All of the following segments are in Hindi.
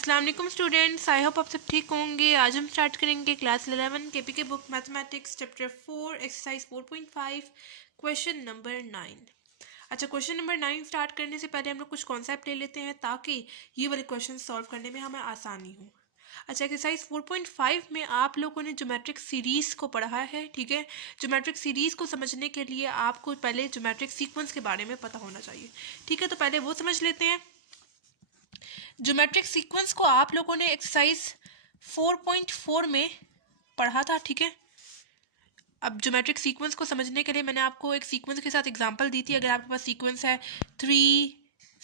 अस्सलाम वालेकुम स्टूडेंट्स, आई होप आप सब ठीक होंगे। आज हम स्टार्ट करेंगे class 11 KPK book mathematics chapter 4 exercise 4.5 question number 9। अच्छा, क्वेश्चन नंबर 9 स्टार्ट करने से पहले हम लोग कुछ कॉन्सेप्ट ले लेते हैं ताकि ये वाले क्वेश्चन सॉल्व करने में हमें आसानी हो। अच्छा, एक्सरसाइज 4.5 में आप लोगों ने ज्योमेट्रिक सीरीज़ को पढ़ा है, ठीक है। ज्योमेट्रिक सीरीज़ को समझने के लिए आपको पहले ज्योमेट्रिक सीक्वेंस के बारे में पता होना चाहिए, ठीक है। तो पहले वो समझ लेते हैं। ज्योमेट्रिक सीक्वेंस को आप लोगों ने एक्सरसाइज 4.4 में पढ़ा था, ठीक है। अब ज्योमेट्रिक सीक्वेंस को समझने के लिए मैंने आपको एक सीक्वेंस के साथ एग्जांपल दी थी। अगर आपके पास सीक्वेंस है 3,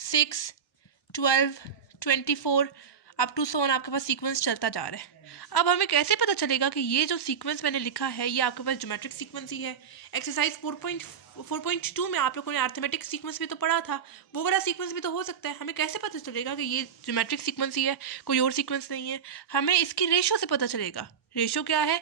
6, 12, 24 अप टू सो ऑन, आपके पास सीक्वेंस चलता जा रहा है। अब हमें कैसे पता चलेगा कि ये जो सीक्वेंस मैंने लिखा है ये आपके पास ज्योमेट्रिक सीक्वेंस ही है। एक्सरसाइज 4.2 में आप लोगों ने अरिथमेटिक सीक्वेंस भी तो पढ़ा था, वो वाला सीक्वेंस भी तो हो सकता है। हमें कैसे पता चलेगा कि ये ज्योमेट्रिक सीक्वेंस ही है, कोई और सीक्वेंस नहीं है? हमें इसकी रेशो से पता चलेगा। रेशो क्या है?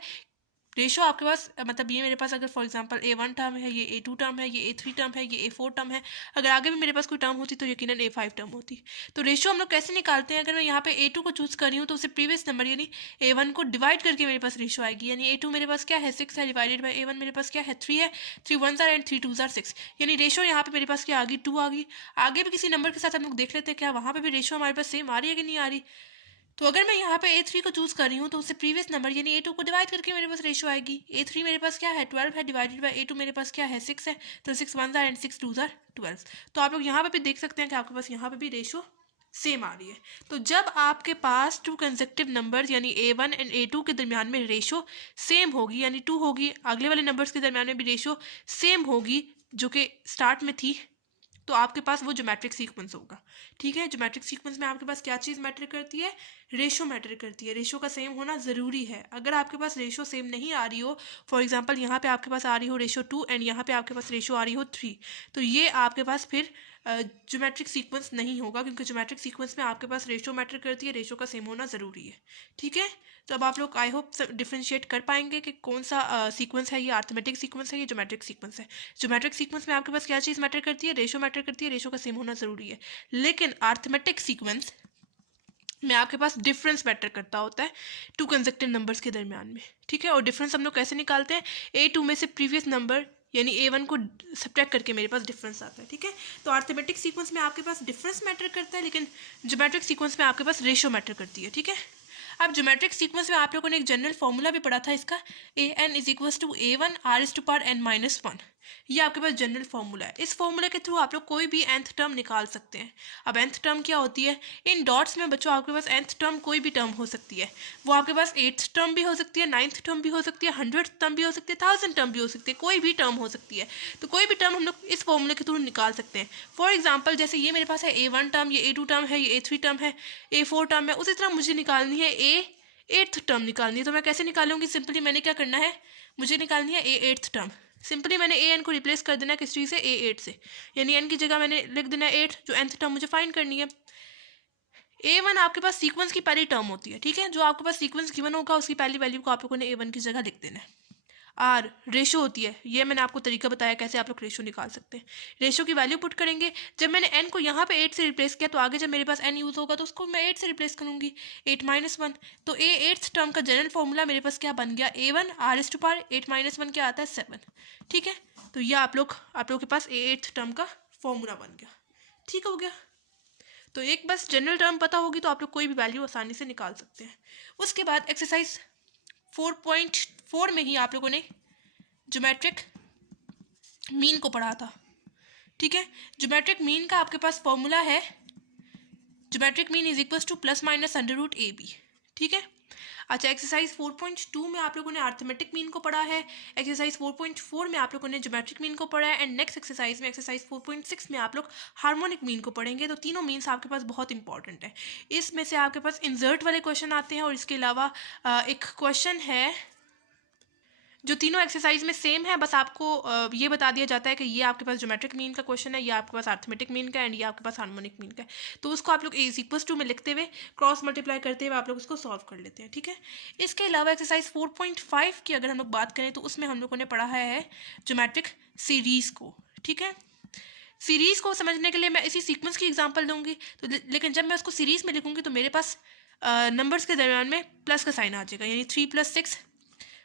रेशो आपके पास मतलब ये मेरे पास अगर फॉर एग्जांपल A1 टर्म है, ये A2 टर्म है, ये A3 टर्म है, ये A4 टर्म है, अगर आगे भी मेरे पास कोई टर्म होती तो यकीनन A5 टर्म होती। तो रेशो हम लोग कैसे निकालते हैं? अगर मैं यहाँ पे A2 को चूज कर रही हूँ तो उससे प्रीवियस नंबर यानी A1 को डिवाइड करके मेरे पास रेशो आएगी। यानी A2 मेरे पास क्या है 6 है, डिवाइडेड बाई A1 मेरे पास क्या है 3 है। 3 1s are and 3 2s are 6, यानी रेशो यहाँ पे मेरे पास क्या आ गई 2 आ गई। आगे भी किसी नंबर के साथ हम लोग देख लेते हैं क्या वहाँ पे भी रेशो हमारे पास सेम आ रही है कि नहीं आ रही। तो अगर मैं यहाँ पे A3 को चूज कर रही हूँ तो उससे प्रीवियस नंबर यानी A2 को डिवाइड करके मेरे पास रेशो आएगी। A3 मेरे पास क्या है 12 है, डिवाइडेड बाई A2 मेरे पास क्या है 6 है। तो 6 1s are and 6 2s are 12। तो आप लोग यहाँ पे भी देख सकते हैं कि आपके पास यहाँ पे भी रेशो सेम आ रही है। तो जब आपके पास टू कंसेक्टिव नंबर्स यानी A1 एंड A2 के दरमियान में रेशो सेम होगी, यानी 2 होगी, अगले वाले नंबर्स के दरमियान में भी रेशो सेम होगी जो कि स्टार्ट में थी, तो आपके पास वो ज्योमेट्रिक सीक्वेंस होगा, ठीक है। ज्योमेट्रिक सीक्वेंस में आपके पास क्या चीज़ मैटर करती है? रेशो मैटर करती है। रेशो का सेम होना ज़रूरी है। अगर आपके पास रेशो सेम नहीं आ रही हो, फॉर एग्जांपल यहाँ पे आपके पास आ रही हो रेशो 2 एंड यहाँ पे आपके पास रेशो आ रही हो 3, तो ये आपके पास फिर ज्योमेट्रिक सीक्वेंस नहीं होगा, क्योंकि ज्योमेट्रिक सीक्वेंस में आपके पास रेशो मैटर करती है, रेशो का सेम होना ज़रूरी है, ठीक है। तो अब आप लोग आई होप डिफ्रेंशिएट कर पाएंगे कि कौन सा सीक्वेंस है, ये अरिथमेटिक सीक्वेंस है, ये ज्योमेट्रिक सीक्वेंस है। ज्योमेट्रिक सीक्वेंस में आपके पास क्या चीज़ मैटर करती है? रेशो मैटर करती है, रेशो का सेम होना ज़रूरी है। लेकिन अरिथमेटिक सीक्वेंस में आपके पास डिफरेंस मैटर करता होता है टू कंसेक्टिव नंबर्स के दरमियान में, ठीक है। और डिफरेंस हम लोग कैसे निकालते हैं? A2 में से प्रीवियस नंबर यानी A1 को सब्ट्रैक्ट करके मेरे पास डिफरेंस आता है, ठीक है। तो अरिथमेटिक सीक्वेंस में आपके पास डिफरेंस मैटर करता है, लेकिन ज्योमेट्रिक सीक्वेंस में आपके पास रेशो मैटर करती है, ठीक है। अब ज्योमेट्रिक सीक्वेंस में आप लोगों ने एक जनरल फॉर्मूला भी पढ़ा था इसका, AN is equal to A1 R⁻n-1। ये आपके पास जनरल फॉर्मूला है। इस फॉर्मूला के थ्रू आप लोग कोई भी nth टर्म निकाल सकते हैं। अब nth टर्म क्या होती है? इन डॉट्स में बच्चों आपके पास nth टर्म कोई भी टर्म हो सकती है। वो आपके पास 8th टर्म भी हो सकती है, 9th टर्म भी हो सकती है, 100th टर्म भी हो सकती है, 1000 टर्म भी हो सकती है, कोई भी टर्म हो सकती है। तो कोई भी टर्म हम लोग इस फॉर्मूले के थ्रू निकाल सकते हैं। फॉर एग्जाम्पल जैसे ये मेरे पास है A1 टर्म, ये A2 टर्म है, ये A3 टर्म है, A4 टर्म है, उसी तरह मुझे निकालनी है एट्थ टर्म निकालनी है। तो मैं कैसे निकालूंगी? सिंपली मैंने क्या करना है, मुझे निकालनी है एट्थ टर्म। सिंपली मैंने एन को रिप्लेस कर देना है किस चीज़ से? A8 से, यानी एन की जगह मैंने लिख देना है 8, जो nth टर्म मुझे फाइंड करनी है। A1 आपके पास सीक्वेंस की पहली टर्म होती है, ठीक है। जो आपके पास सीक्वेंस गिवन होगा उसकी पहली वैल्यू को आप लोगों ने A1 की जगह लिख देना है। आर रेशो होती है, ये मैंने आपको तरीका बताया कैसे आप लोग रेशो निकाल सकते हैं। रेशो की वैल्यू पुट करेंगे। जब मैंने n को यहाँ पे 8 से रिप्लेस किया तो आगे जब मेरे पास n यूज़ होगा तो उसको मैं 8 से रिप्लेस करूँगी, 8 - 1। तो एट्थ टर्म का जनरल फॉर्मूला मेरे पास क्या बन गया? A1 R⁻, 8 - 1 क्या आता है? 7, ठीक है। तो ये आप लोग के पास एट्थ टर्म का फॉर्मूला बन गया, ठीक हो गया। तो एक बस जनरल टर्म पता होगी तो आप लोग कोई भी वैल्यू आसानी से निकाल सकते हैं। उसके बाद एक्सरसाइज 4.4 में ही आप लोगों ने ज्योमेट्रिक मीन को पढ़ा था, ठीक है। ज्योमेट्रिक मीन का आपके पास फॉर्मूला है, geometric mean is equal to ±√AB, ठीक है। अच्छा, एक्सरसाइज 4.2 में आप लोगों ने अरिथमेटिक मीन को पढ़ा है। एक्सरसाइज 4.4 में आप लोगों ने ज्योमेट्रिक मीन को पढ़ा है। एंड नेक्स्ट एक्सरसाइज में एक्सरसाइज 4.6 में आप लोग हार्मोनिक मीन को पढ़ेंगे। तो तीनों मीन्स आपके पास बहुत इंपॉर्टेंट है। इसमें से आपके पास इंसर्ट वाले क्वेश्चन आते हैं और इसके अलावा एक क्वेश्चन है जो तीनों एक्सरसाइज में सेम है, बस आपको ये बता दिया जाता है कि ये आपके पास ज्योमेट्रिक मीन का क्वेश्चन है, ये आपके पास अरिथमेटिक मीन का, एंड ये आपके पास हार्मोनिक मीन का है। तो उसको आप लोग A=2 में लिखते हुए क्रॉस मल्टीप्लाई करते हुए आप लोग उसको सॉल्व कर लेते हैं, ठीक है। इसके अलावा एक्सरसाइज 4.5 की अगर हम लोग बात करें तो उसमें हम लोगों ने पढ़ा है ज्योमेट्रिक सीरीज़ को, ठीक है। सीरीज़ को समझने के लिए मैं इसी सीक्वेंस की एग्जांपल दूंगी, तो लेकिन जब मैं उसको सीरीज़ में लिखूंगी तो मेरे पास नंबर्स के दरम्यान में प्लस का साइन आ जाएगा, यानी 3 + 6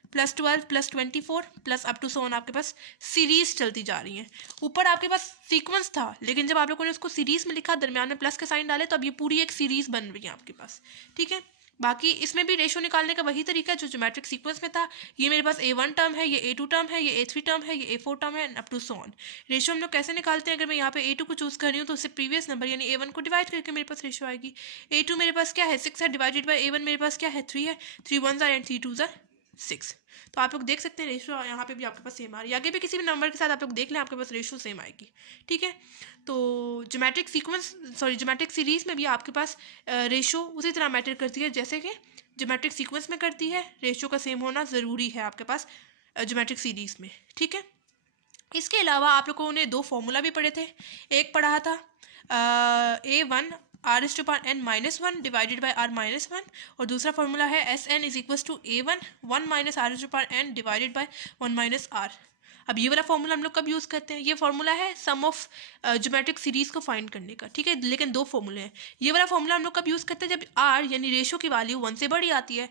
+ 12 + 24 plus up to so on आपके पास सीरीज़ चलती जा रही है। ऊपर आपके पास सीक्वेंस था, लेकिन जब आप लोगों ने उसको सीरीज़ में लिखा, दरम्यान में प्लस के साइन डाले, तो अब ये पूरी एक सीरीज़ बन रही है आपके पास। ठीक है, बाकी इसमें भी रेशो निकालने का वही तरीका जो ज्योमेट्रिक सीक्वेंस में था। ये मेरे पास A1 टर्म है, ये A2 टर्म है, ये A3 टर्म है, ये A4 टर्म है, up to so on. Ratio हम लोग कैसे निकालते हैं? अगर मैं यहाँ पे A2 को चूज़ कर रही हूँ तो उससे प्रीवियस नंबर यानी A1 को डिवाइड करके मेरे पास रेशो आएगी। A2 मेरे पास क्या है? 6 है, डिवाइडेड बाई A1 मेरे पास क्या है? 3 है। 3 1s एंड 3 2s 6। तो आप लोग देख सकते हैं रेशो यहाँ पे भी आपके पास सेम आ रही है। आगे भी किसी भी नंबर के साथ आप लोग देख लें, आपके पास रेशो सेम आएगी। ठीक है, तो ज्योमेट्रिक सीरीज़ में भी आपके पास रेशो उसी तरह मैटर करती है जैसे कि ज्योमेट्रिक सीक्वेंस में करती है। रेशो का सेम होना ज़रूरी है आपके पास ज्योमेट्रिक सीरीज़ में। ठीक है, इसके अलावा आप लोगों ने 2 फॉर्मूला भी पढ़े थे। एक पढ़ा था A1 r⁻n-1 divided by r-1, और दूसरा फॉर्मूला है Sn = A1 1 - r⁻n divided by 1 - r। अब ये वाला फॉर्मूला हम लोग कब यूज़ करते हैं? ये फॉर्मूला है सम ऑफ ज्योमेट्रिक सीरीज़ को फाइंड करने का। ठीक है, लेकिन 2 फॉर्मूले हैं। ये वाला फॉर्मूला हम लोग कब यूज़ करते हैं? जब r यानी रेशो की वैल्यू 1 से बड़ी आती है।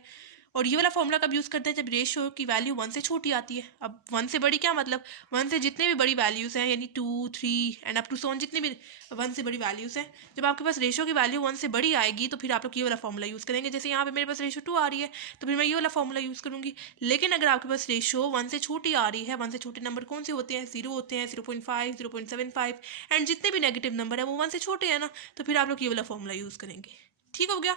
और ये वाला फॉर्मूला कब यूज़ करते हैं? जब रेशो की वैल्यू 1 से छोटी आती है। अब 1 से बड़ी क्या मतलब? 1 से जितने भी बड़ी वैल्यूज़ हैं, यानी 2 3 and up to so on, जितनी भी 1 से बड़ी वैल्यूज़ हैं, जब आपके पास रेशो की वैल्यू 1 से बड़ी आएगी तो फिर आप लोग ये वाला फॉर्मूला यूज़ करेंगे। जैसे यहाँ पे मेरे पास रेशो 2 आ रही है तो फिर मैं ये वाला फॉर्मूला यूज़ करूँगी। लेकिन अगर आपके पास रेशो 1 से छोटी आ रही है, 1 से छोटे नंबर कौन से होते हैं? 0 होते हैं, 0.5 0.75 एंड जितने भी नेगेटिव नंबर है वो 1 से छोटे हैं ना, तो फिर आप लोग ये वाला फॉर्मूला यूज़ करेंगे। ठीक हो गया।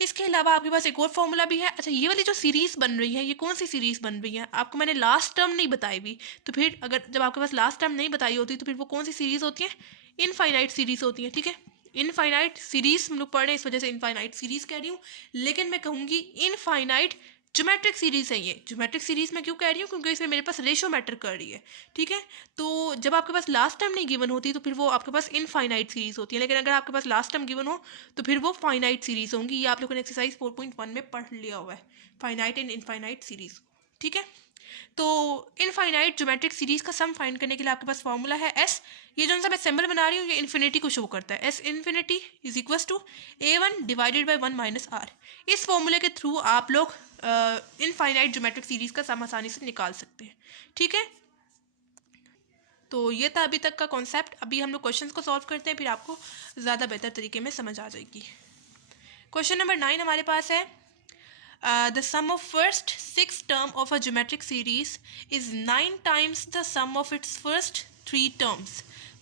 इसके अलावा आपके पास एक और फॉर्मूला भी है। अच्छा, ये वाली जो सीरीज़ बन रही है, ये कौन सी सीरीज़ बन रही है? आपको मैंने लास्ट टर्म नहीं बताई हुई, तो फिर अगर जब आपके पास लास्ट टर्म नहीं बताई होती तो फिर वो कौन सी सीरीज़ होती है? इनफाइनाइट सीरीज़ होती है। ठीक है, इनफाइनाइट सीरीज़ हम लोग पढ़ रहे हैं, इस वजह से इनफाइनाइट सीरीज़ कह रही हूँ, लेकिन मैं कहूँगी इनफाइनाइट ज्योमेट्रिक सीरीज़ है ये। ज्योमेट्रिक सीरीज़ मैं क्यों कह रही हूँ? क्योंकि इसमें मेरे पास रेशो मैटर कर रही है। ठीक है, तो जब आपके पास लास्ट टर्म नहीं गिवन होती तो फिर वो आपके पास इनफाइनाइट सीरीज़ होती है, लेकिन अगर आपके पास लास्ट टर्म गिवन हो तो फिर वो फाइनाइट सीरीज़ होंगी। ये आप लोगों ने एक्सरसाइज 4.1 में पढ़ लिया हुआ है, फाइनाइट एंड इनफाइनाइट सीरीज़। ठीक है, तो इनफाइनाइट ज्योमेट्रिक सीरीज़ का सम फाइंड करने के लिए आपके पास फॉर्मूला है S। ये जो सा मैं सिंबल बना रही हूँ ये इन्फिनिटी को शो करता है। S infinity = A1 divided by 1 - r। इस फॉर्मूले के थ्रू आप लोग इनफाइनाइट ज्योमेट्रिक सीरीज़ का सम आसानी से निकाल सकते हैं। ठीक है, तो ये था अभी तक का कॉन्सेप्ट। अभी हम लोग क्वेश्चंस को सॉल्व करते हैं, फिर आपको ज़्यादा बेहतर तरीके में समझ आ जाएगी। क्वेश्चन नंबर 9 हमारे पास है the sum of first 6 term of a geometric series is 9 times the sum of its first 3 terms.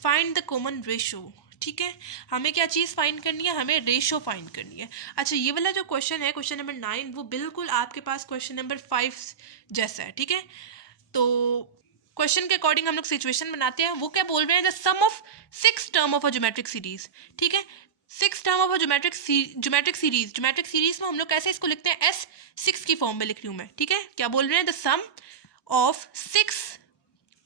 Find the common ratio. ठीक है, हमें क्या चीज़ फाइंड करनी है? हमें रेशो फाइंड करनी है। अच्छा, ये वाला जो क्वेश्चन है, क्वेश्चन नंबर 9, वो बिल्कुल आपके पास क्वेश्चन नंबर 5 जैसा है। ठीक है, तो क्वेश्चन के अकॉर्डिंग हम लोग सिचुएशन बनाते हैं। वो क्या बोल रहे हैं? The sum of 6 term of a geometric series. ठीक है, 6 term of a geometric series. Geometric series में हम लोग कैसे इसको लिखते हैं? S6 की फॉर्म में लिख रही हूँ मैं। ठीक है, क्या बोल रहे हैं? The sum of 6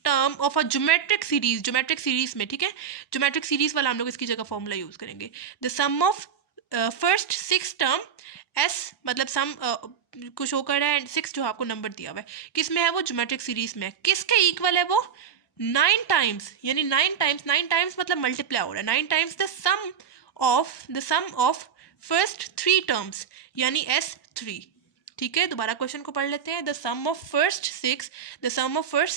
term of a geometric series में। ठीक है, ज्योमेट्रिक सीरीज वाला हम लोग इसकी जगह फॉर्मूला यूज करेंगे। The sum of first 6 term, S मतलब सम को शो कर रहा है, एंड 6 जो आपको नंबर दिया हुआ है किस में है? वो ज्योमेट्रिक सीरीज में। किसके इक्वल है वो? 9 टाइम्स, यानी 9 टाइम्स मतलब मल्टीप्लाई हो रहा है। 9 times the sum of first 3 terms, यानी S3। ठीक है, दोबारा क्वेश्चन को पढ़ लेते हैं। The sum of first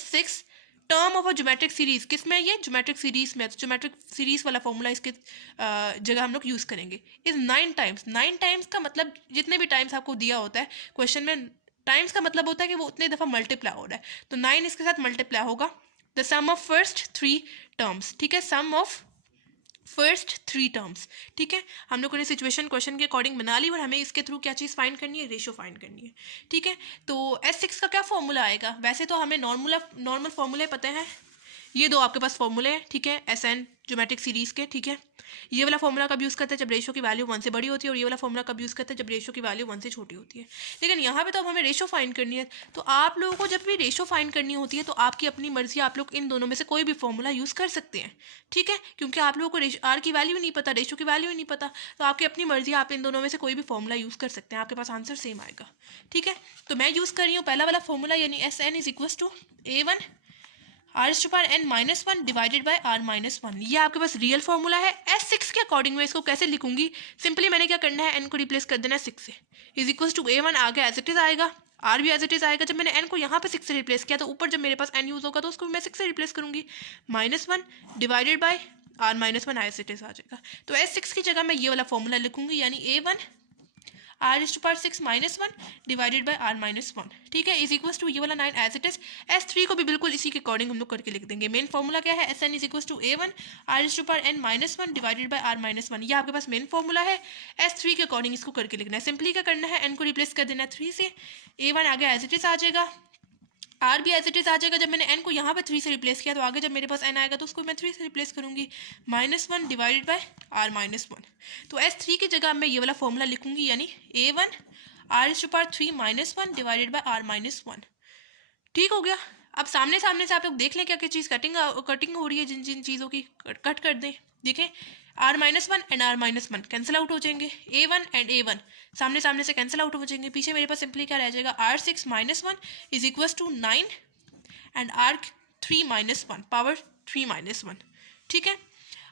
6 term of a geometric series किस में? ये ज्योमेट्रिक सीरीज में। ज्योमेट्रिक सीरीज वाला फॉर्मूला इसके जगह हम लोग यूज करेंगे। Is 9 times. 9 टाइम्स का मतलब जितने भी टाइम्स आपको दिया होता है क्वेश्चन में, टाइम्स का मतलब होता है कि वो उतने दफ़ा मल्टीप्लाई हो रहा है, तो 9 इसके साथ मल्टीप्लाई होगा। The sum of first 3 terms. ठीक है, सम ऑफ फर्स्ट 3 टर्म्स। ठीक है, हम लोगों ने सिचुएशन क्वेश्चन के अकॉर्डिंग बना ली और हमें इसके थ्रू क्या चीज़ फाइंड करनी है? रेशो फाइंड करनी है। ठीक है, तो S6 का क्या फॉर्मूला आएगा? वैसे तो हमें नॉर्मल फॉर्मूले पता है। ये 2 आपके पास फॉर्मूले हैं। ठीक है, SN ज्योमेट्रिक सीरीज के। ठीक है, ये वाला फॉर्मूला कब यूज़ करते हैं? जब रेशो की वैल्यू 1 से बड़ी होती है, और ये वाला फॉर्मूला कब यूज़ करते हैं? जब रेशो की वैल्यू 1 से छोटी होती है। लेकिन यहाँ पे तो अब हमें रेशो फाइंड करनी है, तो आप लोगों को जब भी रेशो फाइंड करनी होती है तो आपकी अपनी मर्जी, आप लोग इन दोनों में से कोई भी फॉर्मूला यूज़ कर सकते हैं। ठीक है, क्योंकि आप लोगों को आर की वैल्यू नहीं पता, रेशो की वैल्यू ही नहीं पता, तो आपकी अपनी मर्जी, आप इन दोनों में से कोई भी फॉर्मूला यूज़ कर सकते हैं, आपके पास आंसर सेम आएगा। ठीक है, तो मैं यूज़ कर रही हूँ पहला वाला फॉर्मूला, यानी SN = A1 r⁻n-1 divided by r-1। ये आपके पास रियल फॉर्मूला है। S6 के अकॉर्डिंग मैं इसको कैसे लिखूंगी, सिंपली मैंने क्या करना है, n को रिप्लेस कर देना है 6 से, इज इक्वल टू a1 आगे एज इट इज आएगा, r भी एज इट इज आएगा। जब मैंने n को यहाँ पे 6 से रिप्लेस किया तो ऊपर जब मेरे पास n यूज होगा तो उसको मैं 6 से रिप्लेस करूंगी, -1 divided by r-1 as it is आ जाएगा। तो S6 की जगह मैं ये वाला फॉर्मूला लिखूंगी, यानी a1 r⁻6-1 divided by r-1, ठीक है, इज इक्वल टू ये वाला 9 एज इट इज। S3 को भी बिल्कुल इसी के अकॉर्डिंग हम लोग करके लिख देंगे। मेन फॉर्मूला क्या है, Sn is equal to a1 r⁻n-1 divided by r-1। ये आपके पास मेन फॉर्मूला है। S3 के अकॉर्डिंग इसको करके लिखना है। सिंपली क्या करना है, n को रिप्लेस कर देना है 3 से, a1 आगे एज इट इज आ जाएगा, r भी एज इट इज आ जाएगा। जब मैंने n को यहाँ पे 3 से रिप्लेस किया तो आगे जब मेरे पास n आएगा तो उसको मैं 3 से रिप्लेस करूँगी, -1 डिवाइडेड बाय r-1। तो S3 की जगह मैं ये वाला फॉर्मूला लिखूंगी, यानी a1 r⁻3-1 divided by r-1। ठीक हो गया। अब सामने सामने से आप लोग देख लें क्या क्या चीज़ कटिंग हो रही है, जिन जिन चीज़ों की कट कर दें। देखें r-1 and r-1 cancel out हो जाएंगे, a1 एंड a1 सामने सामने से कैंसिल आउट हो जाएंगे। पीछे मेरे पास सिंपली क्या रह जाएगा, r6-1 is equal to 9 and r3-1 power 3-1, ठीक है।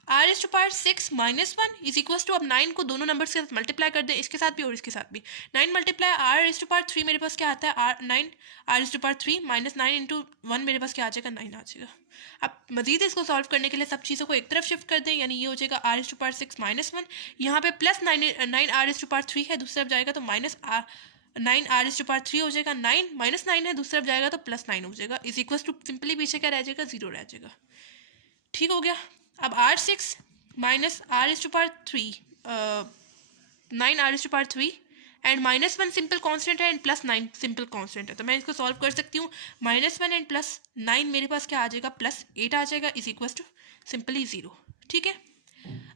r⁻6-1 इज इक्वल टू, अब 9 को दोनों नंबर्स के साथ मल्टीप्लाई कर दें, इसके साथ भी और इसके साथ भी। 9 मल्टीप्लाई r⁻3 मेरे पास क्या आता है, 9 r⁻3 -9 इंटू 1 मेरे पास क्या आ जाएगा, 9 आ जाएगा। अब मजीद इसको सॉल्व करने के लिए सब चीज़ों को एक तरफ शिफ्ट कर दें, यानी ये हो जाएगा r⁻6-1, यहाँ पे प्लस 9 r⁻3 है, दूसरी तरफ जाएगा तो -9 r⁻3 हो जाएगा, 9 -9 है, दूसरी तरफ जाएगा तो +9 हो जाएगा, इज इक्वल टू सिंपली पीछे क्या रह जाएगा, 0 रह जाएगा। ठीक हो गया। अब r6 minus r⁻3 9 r⁻3 and -1 simple constant है एंड +9 सिंपल कांस्टेंट है, तो मैं इसको सॉल्व कर सकती हूँ। -1 एंड +9 मेरे पास क्या आ जाएगा, +8 आ जाएगा, इज इक्वल टू सिंपली 0। ठीक है।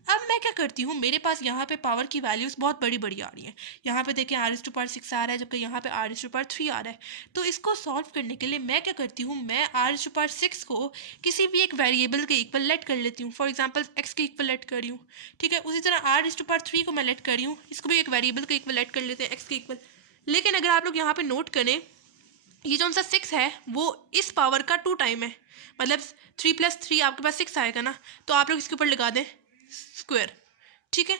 अब मैं क्या करती हूँ, मेरे पास यहाँ पे पावर की वैल्यूज़ बहुत बड़ी बड़ी आ रही हैं। यहाँ पे देखें r⁻6 आ रहा है, जबकि यहाँ पे r⁻3 आ रहा है। तो इसको सॉल्व करने के लिए मैं क्या करती हूँ, मैं r⁻6 को किसी भी एक वेरिएबल के इक्वल लेट कर लेती हूँ। फॉर एग्जांपल x के इक्वल लेट कर रही हूँ, ठीक है। उसी तरह r⁻3 को मैं लेट कर रही हूँ, इसको भी एक वेरिएबल के इक्वल लेट कर लेते हैं, x के इक्वल। लेकिन अगर आप लोग यहाँ पर नोट करें, ये जो सा 6 है वो इस पावर का 2 टाइम है, मतलब 3 + 3 आपके पास 6 आएगा ना, तो आप लोग इसके ऊपर लगा दें स्क्वायर। ठीक है,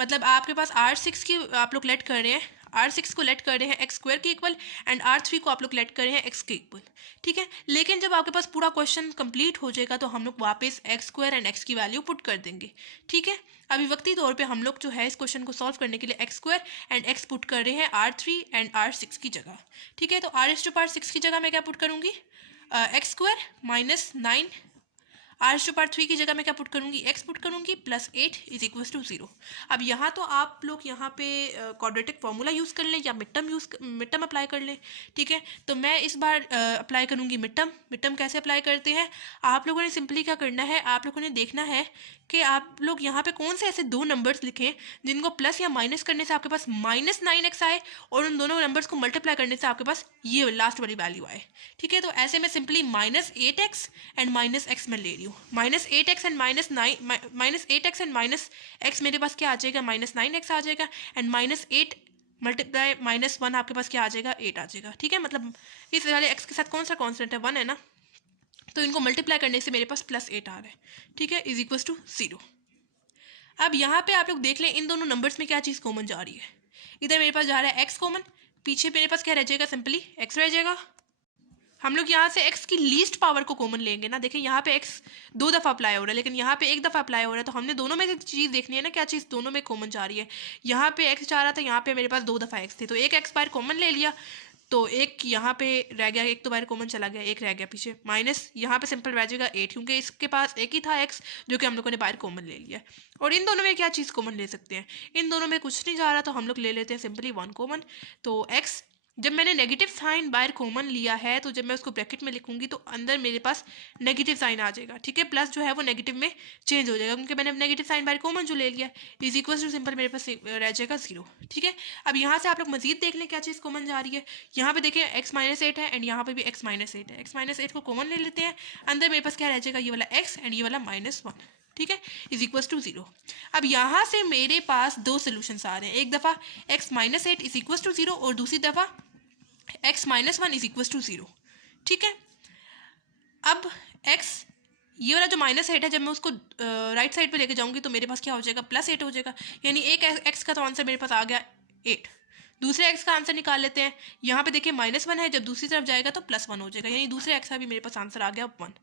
मतलब आपके पास r6 की आप लोग लेट कर रहे हैं, r6 को लेट कर रहे हैं x स्क्वायर के इक्वल एंड r3 को आप लोग लेट कर रहे हैं x के इक्वल। ठीक है, लेकिन जब आपके पास पूरा क्वेश्चन कंप्लीट हो जाएगा तो हम लोग वापस x स्क्वायर एंड x की वैल्यू पुट कर देंगे। ठीक है, अभी वक्ती तौर पे हम लोग जो है इस क्वेश्चन को सॉल्व करने के लिए x square and x put कर रहे हैं r3 एंड r6 की जगह। ठीक है, तो r⁻6 की जगह मैं क्या पुट करूँगी, x स्क्वायर -9 r⁻3 की जगह मैं क्या पुट करूँगी, x पुट करूँगी, +8 इज इक्वल टू 0। अब यहाँ तो आप लोग यहाँ पे क्वाड्रेटिक फार्मूला यूज़ कर लें या मिड टर्म अप्लाई कर लें। ठीक है, तो मैं इस बार अप्लाई करूँगी मिड टर्म। कैसे अप्लाई करते हैं, आप लोगों ने सिंपली क्या करना है, आप लोगों ने देखना है कि आप लोग यहाँ पे कौन से ऐसे दो नंबर्स लिखें जिनको प्लस या माइनस करने से आपके पास -9x आए और उन दोनों नंबर्स को मल्टीप्लाई करने से आपके पास ये लास्ट वाली वैल्यू आए। ठीक है, तो ऐसे में सिंपली -8x एंड -x मैं ले रही हूँ। -8x and -8x and -x मेरे पास क्या आ जाएगा, -9x आ जाएगा एंड -8 मल्टीप्लाई -1 आपके पास क्या आ जाएगा, 8 आ जाएगा। ठीक है, मतलब इस वाले x के साथ कौन सा कॉन्स्टेंट है, 1 है ना, तो इनको मल्टीप्लाई करने से मेरे पास +8 आ रहा है। ठीक है, इज इक्वल टू 0। अब यहाँ पे आप लोग देख लें इन दोनों नंबर्स में क्या चीज़ कॉमन जा रही है। इधर मेरे पास जा रहा है x कॉमन, पीछे मेरे पास क्या रह जाएगा, सिंपली x रह जाएगा। हम लोग यहाँ से x की लीस्ट पावर को कॉमन लेंगे ना। देखें यहाँ पे x 2 दफ़ा अप्लाई हो रहा है लेकिन यहाँ पे 1 दफ़ा अप्लाई हो रहा है, तो हमने दोनों में से चीज़ देखनी है ना, क्या चीज़ दोनों में कॉमन जा रही है। यहाँ पे x जा रहा था, यहाँ पे मेरे पास 2 दफ़ा x थे, तो एक x बाहर कॉमन ले लिया, तो एक यहाँ पे रह गया, एक तो बाहर कॉमन चला गया, एक रह गया पीछे, माइनस यहाँ पे सिंपल रह जाएगा 8, क्योंकि इसके पास एक ही था x जो कि हम लोगों ने बाहर कॉमन ले लिया। और इन दोनों में क्या चीज़ कॉमन ले सकते हैं, इन दोनों में कुछ नहीं जा रहा, तो हम लोग ले लेते हैं सिंपली 1 कॉमन। तो x, जब मैंने नेगेटिव साइन बाहर कॉमन लिया है तो जब मैं उसको ब्रैकेट में लिखूंगी तो अंदर मेरे पास नेगेटिव साइन आ जाएगा। ठीक है, प्लस जो है वो नेगेटिव में चेंज हो जाएगा क्योंकि मैंने नेगेटिव साइन बाहर कॉमन जो ले लिया, इज इक्वल टू सिंपल मेरे पास रह जाएगा 0। ठीक है, अब यहाँ से आप लोग मजीद देख लें क्या चीज़ कॉमन जा रही है। यहाँ पे देखें x -8 है एंड यहाँ पे भी x -8 है, x -8 को कॉमन ले लेते हैं, अंदर मेरे पास क्या रह जाएगा, ये वाला x एंड ये वाला -1। ठीक है, इज इक्वल टू 0। अब यहाँ से मेरे पास दो सोल्यूशंस आ रहे हैं, एक दफ़ा x -8 इज इक्वल टू 0 और दूसरी दफ़ा x -1 इज इक्वल टू 0। ठीक है, अब x ये वाला जो -8 है, जब मैं उसको राइट साइड पे लेके जाऊंगी तो मेरे पास क्या हो जाएगा, +8 हो जाएगा। यानी एक x का तो आंसर मेरे पास आ गया 8। दूसरे x का आंसर निकाल लेते हैं। यहाँ पे देखिए -1 है, जब दूसरी तरफ जाएगा तो +1 हो जाएगा, यानी दूसरे x का भी मेरे पास आंसर आ गया 1।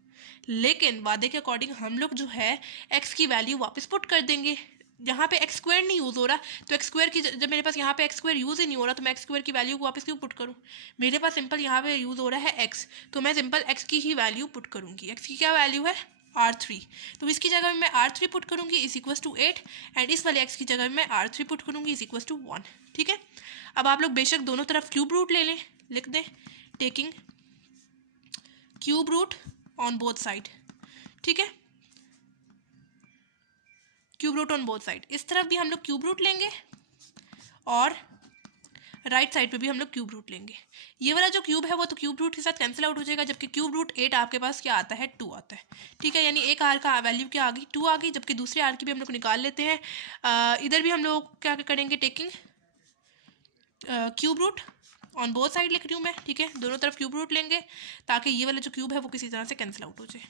लेकिन वादे के अकॉर्डिंग हम लोग जो है x की वैल्यू वापस पुट कर देंगे। यहाँ पे एक्स स्क्वायर नहीं यूज़ हो रहा, तो एक्स स्क्वायर की जब मेरे पास यहाँ पे एक्स स्क्वायर यूज़ ही नहीं हो रहा, तो मैं एक्स स्क्वायर की वैल्यू को वापस क्यों पुट करूँ। मेरे पास सिंपल यहाँ पे यूज़ हो रहा है एक्स, तो मैं सिंपल एक्स की ही वैल्यू पुट करूँगी। एक्स की क्या वैल्यू है, R3, तो इसकी जगह में मैं R3 पुट करूँगी इज इक्वल टू 8, एंड इस वाले एक्स की जगह में मैं R3 पुट करूँगी इज इक्वल टू 1। ठीक है, अब आप लोग बेशक दोनों तरफ क्यूब रूट ले लें, लिख दें taking cube root on both side. ठीक है, cube root on both side, इस तरफ भी हम लोग क्यूब रूट लेंगे और राइट साइड पे भी हम लोग क्यूब रूट लेंगे। ये वाला जो क्यूब है वो तो क्यूब रूट के साथ कैंसिल आउट हो जाएगा, जबकि क्यूब रूट 8 आपके पास क्या आता है, 2 आता है। ठीक है, यानी एक आर का वैल्यू क्या आ गई, 2 आ गई, जबकि दूसरे आर की भी हम लोग निकाल लेते हैं। इधर भी हम लोग क्या करेंगे, taking cube root on both side लिख रही हूँ मैं। ठीक है, दोनों तरफ क्यूब रूट लेंगे ताकि ये वाला जो क्यूब है वो किसी तरह से कैंसिल आउट हो जाए।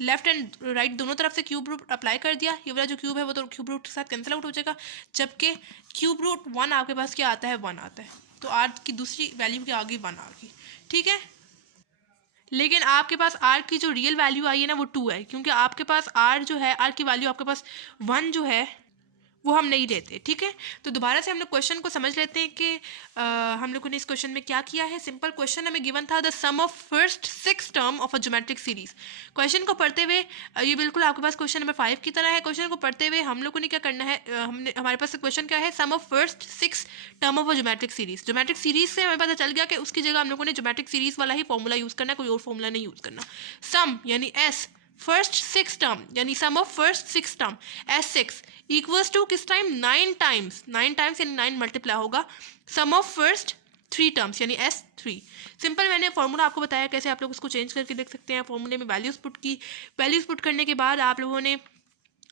लेफ्ट एंड राइट दोनों तरफ से क्यूब रूट अप्लाई कर दिया, ये वाला जो क्यूब है वो तो क्यूब रूट के साथ कैंसिल आउट हो जाएगा, जबकि क्यूब रूट 1 आपके पास क्या आता है, 1 आता है, तो आर की दूसरी वैल्यू के आगे 1 आ गई। ठीक है, लेकिन आपके पास आर की जो रियल वैल्यू आई है ना वो 2 है, क्योंकि आपके पास आर जो है, आर की वैल्यू आपके पास 1 जो है वो हम नहीं लेते। ठीक है, तो दोबारा से हम लोग क्वेश्चन को समझ लेते हैं कि हम लोगों ने इस क्वेश्चन में क्या किया है। सिंपल क्वेश्चन हमें गिवन था the sum of first 6 term of a geometric series. Question को पढ़ते हुए ये बिल्कुल आपके पास क्वेश्चन नंबर 5 की तरह है। क्वेश्चन को पढ़ते हुए हम लोगों ने क्या करना है, हमारे पास क्वेश्चन क्या है, sum of first 6 term of a geometric series. Geometric series से हमें पता चल गया कि उसकी जगह हम लोगों ने ज्योमेट्रिक सीरीज वाला ही फॉर्मूला यूज़ करना है, कोई और फॉर्मूला नहीं यूज़ करना। सम यानी एस, फर्स्ट 6 टर्म यानी sum of first 6 term S6 equals to किस टाइम, 9 टाइम्स यानी 9 मल्टीप्लाई होगा सम ऑफ फर्स्ट 3 टर्म्स यानी S3। सिंपल मैंने फॉर्मूला आपको बताया कैसे आप लोग उसको चेंज करके देख सकते हैं। फॉर्मूले में वैल्यूज पुट की, वैल्यूज पुट करने के बाद आप लोगों ने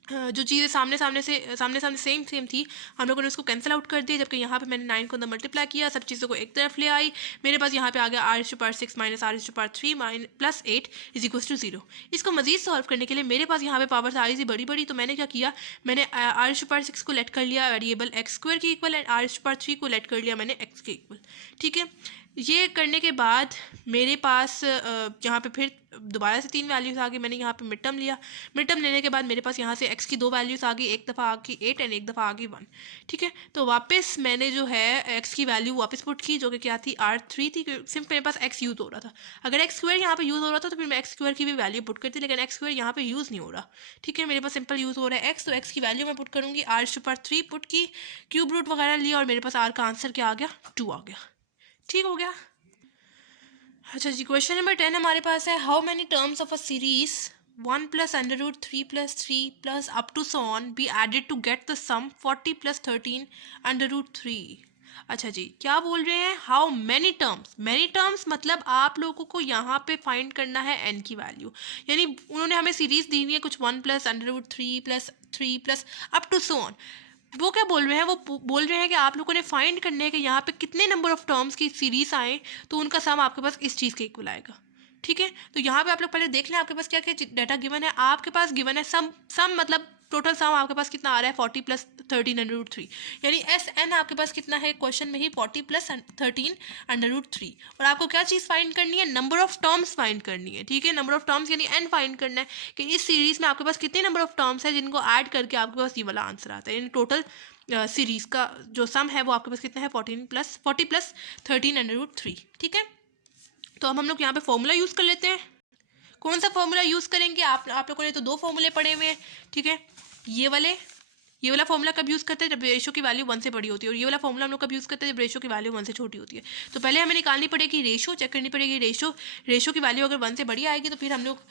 जो चीज़ें सामने सामने सेम थी, हम लोगों ने उसको कैंसिल आउट कर दिया, जबकि यहाँ पे मैंने 9 को अंदर मल्टीप्लाई किया, सब चीज़ों को एक तरफ ले आई। मेरे पास यहाँ पे आ गया r⁻6 minus r⁻3 plus 8 is equal to 0। इसको मजीद सॉल्व करने के लिए मेरे पास यहाँ पे पावर्स आ रही थी बड़ी बड़ी, तो मैंने क्या किया, मैंने r⁻6 को लेट कर लिया वेरिएबल x² के इक्वल एंड r⁻3 को लेट कर लिया मैंने x के इक्वल। ठीक है, ये करने के बाद मेरे पास यहाँ पे फिर दोबारा से 3 वैल्यूज़ आ गई। मैंने यहाँ पे मिड टर्म लिया, मिड टर्म लेने के बाद मेरे पास यहाँ से x की 2 वैल्यूज़ आ गई, एक दफ़ा आ गई 8 एंड एक दफ़ा आ गई 1। ठीक है, तो वापस मैंने जो है x की वैल्यू वापस पुट की, जो कि क्या थी, R3 थी। सिर्फ मेरे पास x यूज़ हो रहा था, अगर x² यहाँ पे यूज़ हो रहा था तो फिर मैं x² की भी वैल्यू पुट करती, लेकिन x² यहाँ पे यूज़ नहीं हो रहा। ठीक है, मेरे पास सिंपल यूज़ हो रहा है x, तो x की वैल्यू मैं पुट करूँगी, r⁻3 पुट की, क्यूब रूट वगैरह लिया और मेरे पास r का आंसर क्या आ गया, 2 आ गया। ठीक हो गया। अच्छा जी, क्वेश्चन नंबर 10 हमारे पास है, how many terms of a series 1 plus √3 plus 3 plus up to so on be added to get the sum 40 plus 13 √3। अच्छा जी, क्या बोल रहे हैं, हाउ मैनी टर्म्स मतलब आप लोगों को यहाँ पे फाइंड करना है n की वैल्यू, यानी उन्होंने हमें सीरीज दी हुई है कुछ 1 plus √3 plus 3 plus up to so on. वो क्या बोल रहे हैं, वो बोल रहे हैं कि आप लोगों ने फाइंड करने हैं कि यहाँ पे कितने नंबर ऑफ टर्म्स की सीरीज आए तो उनका सम आपके पास इस चीज़ के इक्वल आएगा। ठीक है, तो यहाँ पे आप लोग पहले देख लें आपके पास क्या क्या डाटा गिवन है। आपके पास गिवन है सम मतलब टोटल सम आपके पास कितना आ रहा है, 40 प्लस 13 √3, यानी SN आपके पास कितना है क्वेश्चन में ही, 40 प्लस 13 √3। और आपको क्या चीज़ फाइंड करनी है, नंबर ऑफ टर्म्स फाइंड करनी है। ठीक है, नंबर ऑफ टर्म्स यानी n फाइंड करना है कि इस सीरीज में आपके पास कितने नंबर ऑफ टर्म्स है जिनको ऐड करके आपके पास ये वाला आंसर आता है, यानी टोटल सीरीज का जो सम है वो आपके पास कितना है, 40 प्लस 13 √3। ठीक है, तो अब हम लोग यहाँ पे फॉर्मूला यूज़ कर लेते हैं। कौन सा फॉर्मूला यूज़ करेंगे, आप लोगों ने तो 2 फॉर्मूले पढ़े हुए हैं। ठीक है, ये वाला फॉर्मूला कब यूज़ करते हैं, जब रेशो की वैल्यू 1 से बड़ी होती है, और ये वाला फॉर्मूला हम लोग कब यूज़ करते हैं, जब रेशो की वैल्यू 1 से छोटी होती है। तो पहले हमें निकालनी पड़ेगी रेशो, चेक करनी पड़ेगी रेशो की वैल्यू अगर 1 से बड़ी आएगी तो फिर हम लोग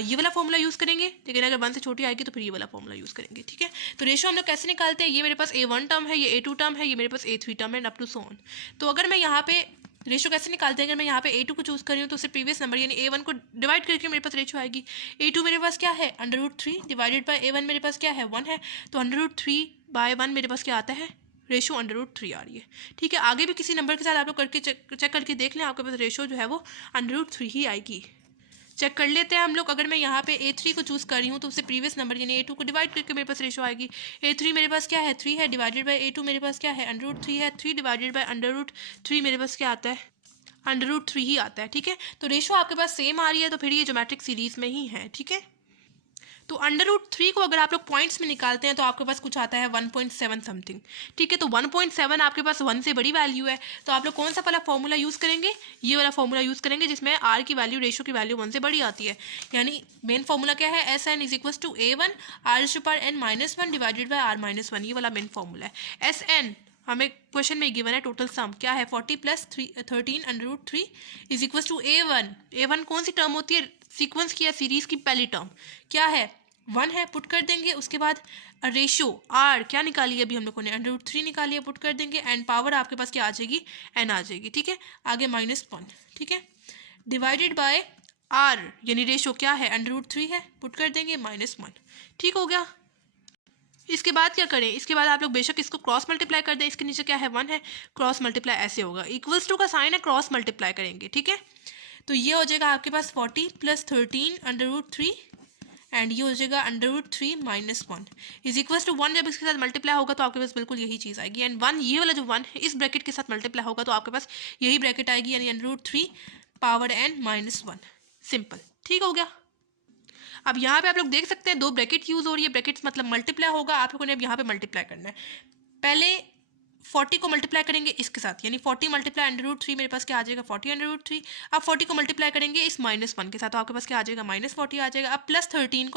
ये वाला फॉर्मूला यूज़ करेंगे, लेकिन अगर 1 से छोटी आएगी तो फिर ये वाला फॉर्मूला यूज़ करेंगे। ठीक है, तो रेशो हम लोग कैसे निकालते हैं, ये मेरे पास A1 टर्म है, ये A2 टर्म है, ये मेरे पास A3 टर्म है, अप टू सो ऑन। तो अगर मैं यहाँ पे रेशो कैसे निकालते हैं, अगर मैं यहाँ पे A2 को चूज़ कर रही हूँ तो सिर्फ प्रीवियस नंबर यानी A1 को डिवाइड करके मेरे पास रेशो आएगी। A2 मेरे पास क्या है, √3 डिवाइडेड बाय A1 मेरे पास क्या है, 1 है, तो √3/1 मेरे पास क्या आता है, रेशो √3 आ रही है। ठीक है, आगे भी किसी नंबर के साथ आप लोग करके चेक करके देख लें, आपके पास रेशो जो है वो √3 ही आएगी। चेक कर लेते हैं हम लोग। अगर मैं यहाँ पे A3 को चूज़ कर रही हूँ तो उससे प्रीवियस नंबर यानी A2 को डिवाइड करके मेरे पास रेशो आएगी। A3 मेरे पास क्या है 3 है, डिवाइडेड बाई A2 मेरे पास क्या है √3 है, 3 डिवाइडेड बाई √3 मेरे पास क्या आता है √3 ही आता है। ठीक है, तो रेशो आपके पास सेम आ रही है, तो फिर ये ज्योमेट्रिक सीरीज में ही है। ठीक है, तो √3 को अगर आप लोग पॉइंट्स में निकालते हैं तो आपके पास कुछ आता है 1.7 समथिंग। ठीक है, तो 1.7 आपके पास 1 से बड़ी वैल्यू है, तो आप लोग कौन सा वाला फॉर्मूला यूज़ करेंगे, ये वाला फॉर्मूला यूज़ करेंगे जिसमें आर की वैल्यू रेशो की वैल्यू 1 से बड़ी आती है। यानी मेन फॉर्मूला क्या है, SN = A1 R⁻n-1 divided by R-1, ये वाला मेन फॉर्मूला है। SN हमें क्वेश्चन में गिवन है, टोटल सम क्या है 40 + 13 √3 = A1। A1 कौन सी टर्म होती है, सीक्वेंस की या सीरीज की पहली टर्म क्या है 1 है, पुट कर देंगे। उसके बाद रेशो R क्या निकाली है अभी हम लोगों ने √3 निकाली है, पुट कर देंगे। एंड पावर आपके पास क्या आ जाएगी n आ जाएगी। ठीक है, आगे -1। ठीक है, डिवाइडेड बाय R यानी रेशो क्या है √3 है, पुट कर देंगे -1। ठीक हो गया। इसके बाद क्या करें, इसके बाद आप लोग बेशक इसको क्रॉस मल्टीप्लाई कर दें, इसके नीचे क्या है 1 है, क्रॉस मल्टीप्लाई ऐसे होगा, इक्वल्स टू का साइन है, क्रॉस मल्टीप्लाई करेंगे। ठीक है, तो ये हो जाएगा आपके पास 40 + 13 √3 एंड ये हो जाएगा √3 - 1 = 1। जब इसके साथ मल्टीप्लाई होगा तो आपके पास बिल्कुल यही चीज़ आएगी। एंड 1 ये वाला जो 1 है इस ब्रैकेट के साथ मल्टीप्लाई होगा तो आपके पास यही ब्रैकेट आएगी, यानी √3 पावर n - 1। सिंपल, ठीक हो गया। अब यहाँ पे आप लोग देख सकते हैं 2 ब्रैकेट यूज़ हो रही है, ब्रैकेट्स मतलब मल्टीप्लाई होगा, आप लोगों ने अब यहाँ पे मल्टीप्लाई करना है। पहले 40 को मल्टीप्लाई करेंगे इसके साथ, यानी 40 मल्टीप्लाई √3 मेरे पास क्या आ जाएगा 40 √3। अब 40 को मल्टीप्लाई करेंगे इस -1 के साथ, तो आपके पास क्या आ जाएगा -40 आ जाएगा। अब +13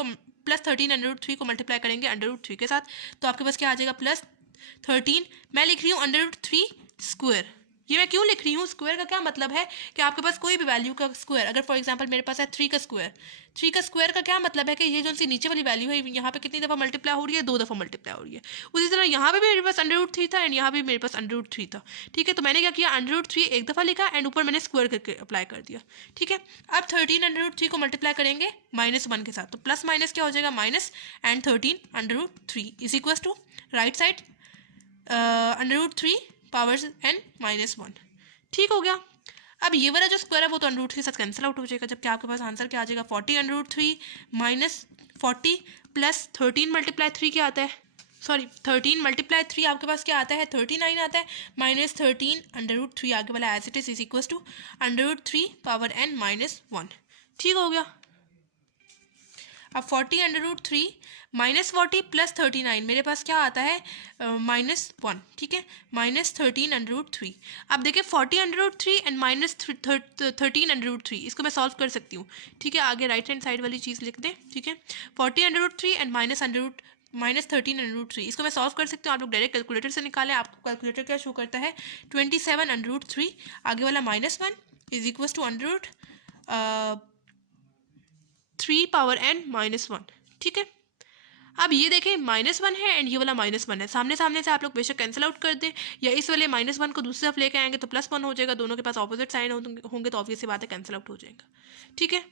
√3 को मल्टीप्लाई करेंगे √3 के साथ, तो आपके पास क्या आ जाएगा +13। मैं लिख रही हूँ √3²। ये मैं क्यों लिख रही हूँ, स्क्वायर का क्या मतलब है कि आपके पास कोई भी वैल्यू का स्क्वायर, अगर फॉर एग्जांपल मेरे पास है 3 का स्क्वायर, 3 का स्क्वायर का क्या मतलब है कि ये जो सी नीचे वाली वैल्यू है यहाँ पे कितनी दफ़ा मल्टीप्लाई हो रही है, 2 दफ़ा मल्टीप्लाई हो रही है। उसी तरह यहाँ पे भी मेरे पास √3 था एंड यहाँ भी मेरे पास √3 था। ठीक है, तो मैंने क्या किया √3 एक दफ़ा लिखा एंड ऊपर मैंने स्क्वायर करके अप्लाई कर दिया। ठीक है, अब 13 √3 को मल्टीप्लाई करेंगे -1 के साथ, तो प्लस माइनस क्या हो जाएगा minus, and 13 √3 = right side √3 powers n -1। ठीक हो गया। अब ये वाला जो स्क्वायर है वो तो √3 के साथ कैंसिल आउट हो जाएगा, जबकि आपके पास आंसर क्या आ जाएगा 40 √3 -40 + 13 × 3 क्या आता है, सॉरी 13 × 3 आपके पास क्या आता है 39 आता है, -13 √3 आगे वाला as it is = √3 power n -1। ठीक हो गया। अब 40 √3 -40 + 39 मेरे पास क्या आता है -1। ठीक है, -13 √3। अब देखिए 40 √3 एंड -13 √3, इसको मैं सॉल्व कर सकती हूँ। ठीक है, आगे राइट हैंड साइड वाली चीज़ लिख दें। ठीक है, 40 √3 एंड -13 √3, इसको मैं सॉल्व कर सकती हूँ। आप लोग डायरेक्ट कैलकुलेटर से निकालें, आपको कैलकुलेटर क्या शो करता है 27 √3 आगे वाला -1 = √3 पावर n -1। ठीक है, अब ये देखें -1 है एंड ये वाला -1 है, सामने सामने से आप लोग बेशक कैंसिल आउट कर दें, या इस वाले -1 को दूसरी तरफ लेके आएंगे तो +1 हो जाएगा, दोनों के पास ऑपोजिट साइन होंगे तो ऑब्वियस सी बात है कैंसिल आउट हो जाएगा। ठीक है,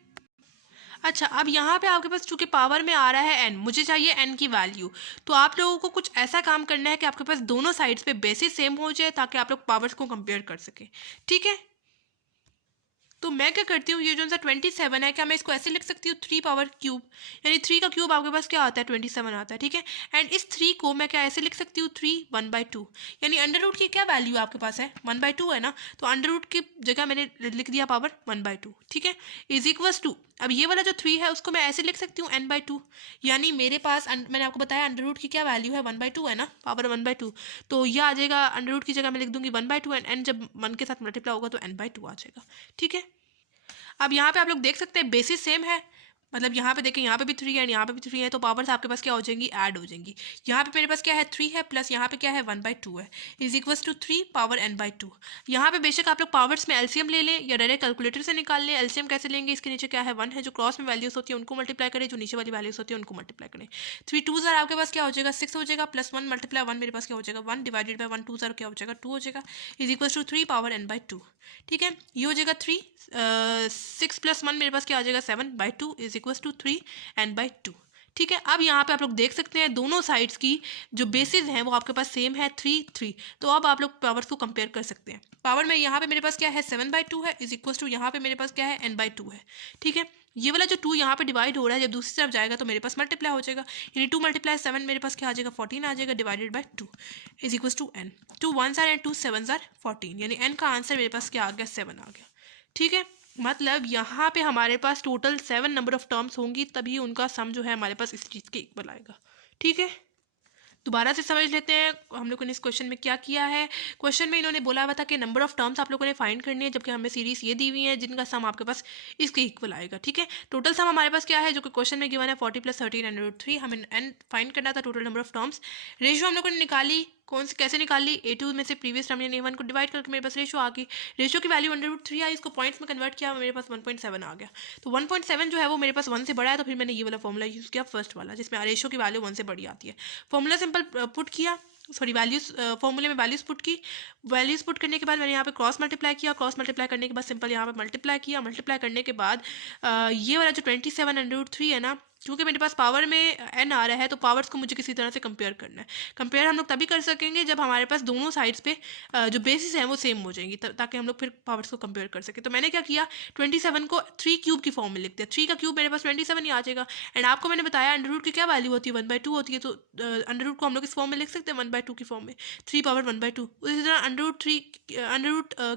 अच्छा अब यहाँ पे आपके पास चूंकि पावर में आ रहा है n, मुझे चाहिए n की वैल्यू, तो आप लोगों को कुछ ऐसा काम करना है कि आपके पास दोनों साइड्स पे बेसिस सेम हो जाए ताकि आप लोग पावर्स को कंपेयर कर सकें। ठीक है, तो मैं क्या करती हूँ, ये जो सा 27 है, क्या मैं इसको ऐसे लिख सकती हूँ 3 पावर क्यूब, यानी 3 का क्यूब आपके पास क्या आता है 27 आता है। ठीक है, एंड इस 3 को मैं क्या ऐसे लिख सकती हूँ 3 1/2, यानी अंडर की क्या वैल्यू आपके पास है 1/2 है ना, तो अंडर की जगह मैंने लिख दिया पावर 1/2। ठीक है, = अब ये वाला जो 3 है उसको मैं ऐसे लिख सकती हूँ n/2, यानी मेरे पास मैंने आपको बताया अंडर की क्या वैल्यू है 1/2 है ना, पावर 1/2, तो यह आ जाएगा अंडर की जगह मैं लिख दूंगी 1/2 एंड n जब 1 के साथ मल्टीप्लाई होगा तो n/2 आ जाएगा। ठीक है, अब यहाँ पे आप लोग देख सकते हैं बेसिस सेम है, मतलब यहाँ पे देखें यहाँ पे भी 3 है एंड यहाँ पे भी 3 है, तो पावर्स आपके पास क्या हो जाएंगी ऐड हो जाएंगी। यहाँ पे मेरे पास क्या है 3 है प्लस यहाँ पे क्या है 1/2 है, = 3 पावर n/2। यहाँ पे बेशक आप लोग पावर्स में एलसीएम ले लें या डायरेक्ट कैलकुलेटर से निकाल लें। एलसीएम कैसे लेंगे, इसके नीचे क्या है 1 है, जो क्रॉस में वैल्यूज होती है उनको मल्टीप्लाई करें, जो नीचे वाली वैल्यूज होती है उनको मल्टीप्लाई करें। 3 2 ज़ार आपके पास क्या हो जाएगा 6 हो जाएगा, +1 × 1 मेरे पास क्या हो जाएगा 1 डिवाइडेड बाई 1 2 ज़ार क्या हो जाएगा 2 हो जाएगा, = 3 पावर n/2। ठीक है, ये हो जाएगा 6 + 1 मेरे पास क्या आ जाएगा 7/2 = 3 n/2। ठीक है, अब यहाँ पे आप लोग देख सकते हैं दोनों साइड्स की जो बेसिस हैं वो आपके पास सेम है 3 3। तो अब आप लोग पावर्स को कंपेयर कर सकते हैं। पावर में यहाँ पे मेरे पास क्या है 7/2 है इज इक्वल टू यहाँ पे मेरे पास क्या है n/2 है। ठीक है, ये वाला जो 2 यहाँ पे डिवाइड हो रहा है जब दूसरी तरफ जाएगा तो मेरे पास मल्टीप्लाई हो जाएगा, यानी 2 × 7 मेरे पास क्या आ जाएगा 14 आ जाएगा divided by 2 is equal to n। 2 1s are and 2 7s are 14, यानी n का आंसर मेरे पास क्या आ गया 7 आ गया। ठीक है, मतलब यहाँ पे हमारे पास टोटल 7 नंबर ऑफ टर्म्स होंगी तभी उनका सम जो है हमारे पास इस चीज़ के इक्वल आएगा। ठीक है, दोबारा से समझ लेते हैं हम लोगों ने इस क्वेश्चन में क्या किया है। क्वेश्चन में इन्होंने बोला हुआ था कि नंबर ऑफ टर्म्स आप लोगों ने फाइंड करनी है, जबकि हमें सीरीज ये दी हुई है जिनका सम आपके पास इसके इक्वल आएगा। ठीक है, टोटल सम हमारे पास क्या है जो कि क्वेश्चन में गिवन है 40 + 13 √3। हमें n फाइंड करना था total number of terms. Ratio हम लोगों ने निकाली, कौन सी कैसे निकाली, a2 में से प्रीवियस टर्म यानी a1 को डिवाइड करके मेरे पास रेशियो आ गई। रेशियो की वैल्यू √3 आई, इसको पॉइंट्स में कन्वर्ट किया, मेरे पास 1.7 आ गया। तो 1.7 जो है वो मेरे पास 1 से बड़ा है, तो फिर मैंने ये वाला फॉर्मूला यूज़ किया फर्स्ट वाला जिसमें रेशियो की वैल्यू 1 से बड़ी आती है। फॉर्मूला सिंपल पुट किया, सॉरी वैल्यूज फॉर्मूले में वैल्यूज पुट की। वैल्यूज पुट करने के बाद मैंने यहाँ पे क्रॉस मल्टीप्लाई किया, क्रॉस मल्टीप्लाई करने के बाद सिंपल यहाँ पे मल्टीप्लाई किया। मल्टीप्लाई करने के बाद ये वाला जो 27 √3 है ना, क्योंकि मेरे पास पावर में n आ रहा है तो पावर्स को मुझे किसी तरह से कंपेयर करना है। कंपेयर हम लोग तभी कर सकेंगे जब हमारे पास दोनों साइड्स पे जो बेसिस हैं वो सेम हो जाएंगी, ताकि हम लोग फिर पावर्स को कंपेयर कर सकें। तो मैंने क्या किया 27 को 3 क्यूब की फॉर्म में लिख दिया। 3 का क्यूब मेरे पास 27 ही आ जाएगा। एंड आपको मैंने बताया अंडर रूट की क्या वैल्यू होती है 1/2 होती है, तो अंडर रूट को हम लोग इस फॉर्म में लिख सकते हैं 1/2 की फॉर्म में, 3 पावर 1/2। उसी तरह अंडर रूट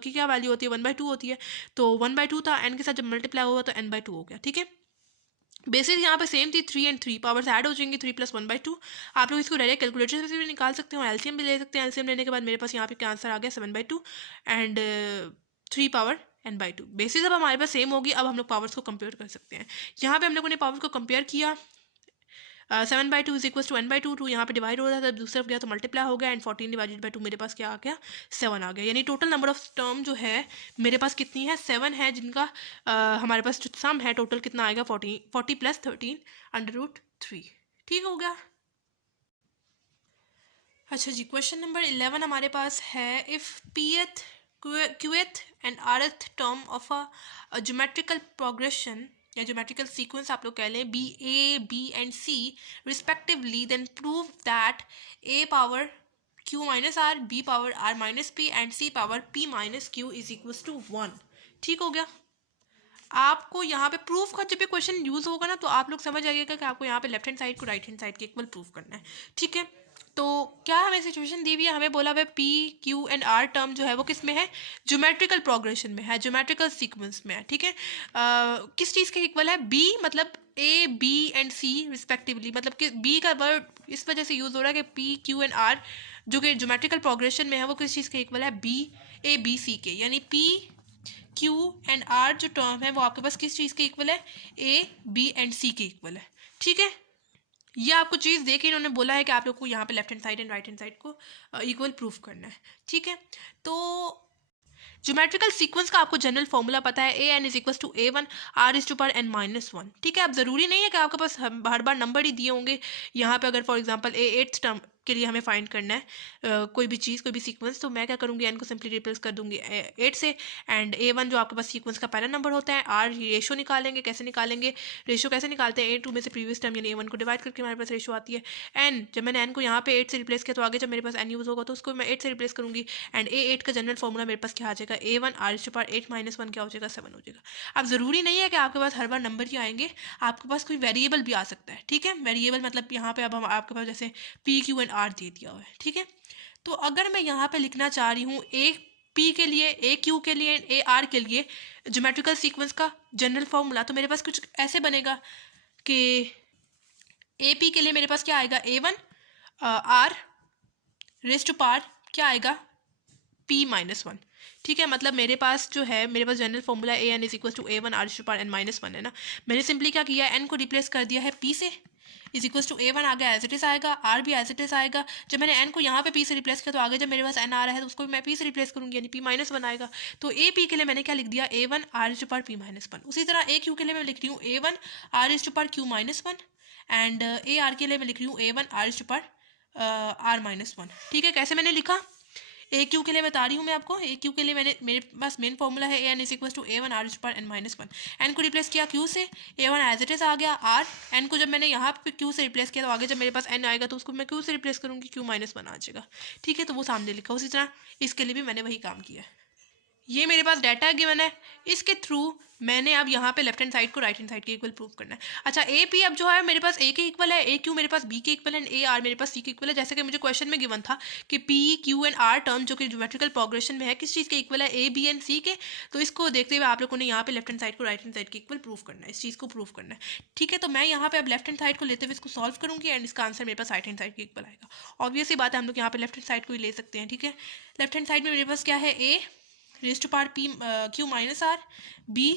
की क्या वैल्यू होती है 1/2 होती है, तो 1/2 था, n के साथ जब मल्टीप्लाई हुआ तो n/2 हो गया। ठीक है, बेसिस यहाँ पे सेम थी 3 एंड 3 पावर्स ऐड हो जाएंगी 3 + 1/2। आप लोग इसको डायरेक्ट कैलकुलेटर से भी निकाल सकते हो, एलसीएम भी ले सकते हैं। एलसीएम लेने के बाद मेरे पास यहाँ पे क्या आंसर आ गया 7/2 एंड 3 पावर n/2। बेसिस अब हमारे पास सेम होगी, अब हम लोग पावर्स को कंपेयर कर सकते हैं। यहाँ पे हम लोगों ने पावर्स को कंपेयर किया, 7/2 इज इक्वल टू n/2। 2 यहाँ पे डिवाइड हो रहा था, दूसरी तरफ गया तो मल्टीप्लाई हो गया, एंड 14 डिवाइडेड बाई 2 मेरे पास क्या आ गया 7 आ गया। यानी टोटल नंबर ऑफ टर्म जो है मेरे पास कितनी है 7 है, जिनका हमारे पास जो सम है टोटल कितना आएगा 40 + 13 √3। ठीक हो गया। अच्छा जी, क्वेश्चन नंबर 11 हमारे पास है, if pth qth and rth term of a geometrical progression या ज्योमेट्रिकल सीक्वेंस आप लोग कह लें be a B and C respectively, then prove that a power q - r, b power r - p and c power p - q is equal to 1। ठीक हो गया। आपको यहाँ पे प्रूफ का जब भी क्वेश्चन यूज़ होगा ना तो आप लोग समझ आइएगा कि आपको यहाँ पे लेफ्ट हैंड साइड को राइट हैंड साइड के इक्वल प्रूफ करना है। ठीक है, तो क्या हमें सिचुएशन दी हुई है, हमें बोला हुआ है P Q and R term जो है वो किस में है, ज्योमेट्रिकल प्रोग्रेशन में है, ज्योमेट्रिकल सीक्वेंस में है। ठीक है, किस चीज़ के इक्वल है, बी मतलब A B and C respectively, मतलब कि बी का वर्ड इस वजह से यूज़ हो रहा है कि पी क्यू एंड आर जो कि ज्योमेट्रिकल प्रोग्रेशन में है वो किस चीज़ के इक्वल है, बी ए बी सी के, यानी पी क्यू एंड आर जो टर्म है वो आपके पास किस चीज़ के इक्वल है, ए बी एंड सी के इक्वल है। ठीक है, ये आपको चीज़ दे के इन्होंने बोला है कि आप लोग को यहाँ पे left hand side and right hand side को इक्वल प्रूफ करना है। ठीक है, तो ज्योमेट्रिकल सीक्वेंस का आपको जनरल फॉर्मूला पता है, A N is equal to a1 r⁻n-1। ठीक है, अब ज़रूरी नहीं है कि आपके पास हर बार नंबर ही दिए होंगे। यहाँ पे अगर फॉर एग्जांपल एट्थ टर्म के लिए हमें फाइंड करना है कोई भी चीज़, कोई भी सीक्वेंस, तो मैं क्या करूँगी एन को सिंपली रिप्लेस कर दूँगी 8 से, एंड a1 जो आपके पास सीक्वेंस का पहला नंबर होता है, आर रेशो निकालेंगे। कैसे निकालेंगे, रेशो कैसे निकालते हैं, a2 में से प्रीवियस टर्म यानी a1 को डिवाइड करके हमारे पास रेशो आती है। एन, जब मैंने एन को यहाँ पे 8 से रिप्लेस किया तो आगे जब मेरे पास एन यूज़ होगा तो उसको मैं 8 से रिप्लेस करूँगी, एंड a8 का जनरल फॉर्मूला मेरे पास क्या आ जाएगा, a1 r⁻8 - 1 क्या हो जाएगा 7 हो जाएगा। अब ज़रूरी नहीं है कि आपके पास हर बार नंबर ही आएंगे, आपके पास कोई वेरिएबल भी आ सकता है। ठीक है, वेरिएबल मतलब यहाँ पे अब हम आपके पास जैसे पी क्यू एंड आर दे दिया हुआ है। ठीक है, तो अगर मैं यहाँ पे लिखना चाह रही हूँ ए पी के लिए, ए क्यू के लिए, ए आर के लिए ज्योमेट्रिकल सीक्वेंस का जनरल फॉर्मूला, तो मेरे पास कुछ ऐसे बनेगा कि ए पी के लिए मेरे पास क्या आएगा, a1 r⁻² क्या आएगा, p-1। ठीक है, मतलब मेरे पास जो है मेरे पास general formula A N is equal to a1 r⁻n-1 है ना। मैंने सिंपली क्या किया, एन को रिप्लेस कर दिया है p से, इज इक्वल टू a1 आ गया एज इट इज आएगा, r भी एज इट इज आएगा। जब मैंने n को यहाँ पे p से रिप्लेस किया तो आगे जब मेरे पास n आ रहा है तो उसको भी मैं p से रिप्लेस करूँगी, यानी p-1 आएगा। तो ए पी के लिए मैंने क्या लिख दिया, a1 r⁻p-1। उसी तरह ए क्यू के लिए मैं लिख रही हूँ a1 r⁻q-1, and A R के लिए मैं लिख रही हूँ a1 r⁻r-1। ठीक है, कैसे मैंने लिखा, ए क्यू के लिए बता रही हूँ मैं आपको, ए क्यू के लिए मेरे पास मेन फॉर्मूला है N is equal to A one R is पर एन माइनस वन। एन को रिप्लेस किया क्यू से, A one as it is आ गया आर। एन को जब मैंने यहाँ पे क्यू से रिप्लेस किया तो आगे जब मेरे पास एन आएगा तो उसको मैं क्यू से रिप्लेस करूँगी, क्यू माइनस वन आ जाएगा। ठीक है, तो वो सामने लिखा। उसी तरह इसके लिए भी मैंने वही काम किया। ये मेरे पास डाटा गिवन है, इसके थ्रू मैंने अब यहाँ पे लेफ्ट हैंड साइड को राइट हैंड साइड के इक्वल प्रूव करना है। अच्छा, ए पी अब जो है मेरे पास ए के इक्वल है, ए क्यू मेरे पास बी के इक्वल है, ए आर मेरे पास सी के इक्वल है। जैसे कि मुझे क्वेश्चन में गिवन था कि P Q and R term जो कि ज्योमेट्रिकल प्रोग्रेशन में है किस चीज़ के इक्वल है, ए बी एंड सी के। तो इसको देखते हुए आप लोगों ने यहाँ पे लेफ्ट हैंड साइड को राइट हैंड साइड के इक्वल प्रूव करना है, इस चीज़ को प्रूव करना है। ठीक है, तो मैं यहाँ पे अब लेफ्ट हैंड साइड को लेते हुए इसको सॉल्व करूँगी एंड इसका आंसर मेरे पास राइट हैंड साइड के इक्वल आएगा। ऑब्वियस ही बात है, हम लोग यहाँ पे लेफ्ट हैंड साइड को ही ले सकते हैं। ठीक है, लेफ्ट हैंड साइड में मेरे पास क्या है, A raise to power P Q minus R, B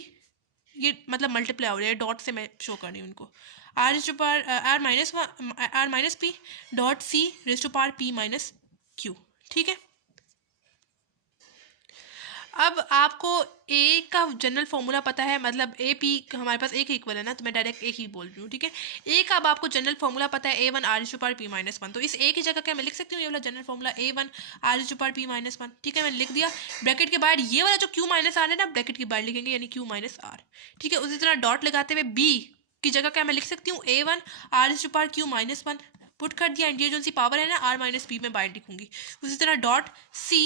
ये मतलब मल्टीप्लाई हो रहा है, डॉट से मैं शो कर रही हूँ उनको, R raise to power R minus P dot C raise to power P minus Q. ठीक है, अब आपको ए का जनरल फॉर्मूला पता है, मतलब ए पी हमारे पास ए के इक्वल है ना, तो मैं डायरेक्ट ए ही बोल रही हूँ। ठीक है, ए का अब आपको जनरल फॉर्मूला पता है, A one R is to power P minus one. तो इस ए की जगह क्या मैं लिख सकती हूँ, ये वाला general formula A one R is to power P minus one. ठीक है, मैंने लिख दिया। ब्रैकेट के बाहर ये वाला जो क्यू माइनस आर है ना, ब्रैकेट के बाहर लिखेंगे, यानी क्यू माइनस आर। ठीक है, उसी तरह डॉट लगाते हुए बी की जगह क्या मैं लिख सकती हूँ, A one R is to power Q minus one put कर दिया, एंड ये जो सी पावर है ना आर माइनस पी में बाहर लिखूंगी। उसी तरह डॉट सी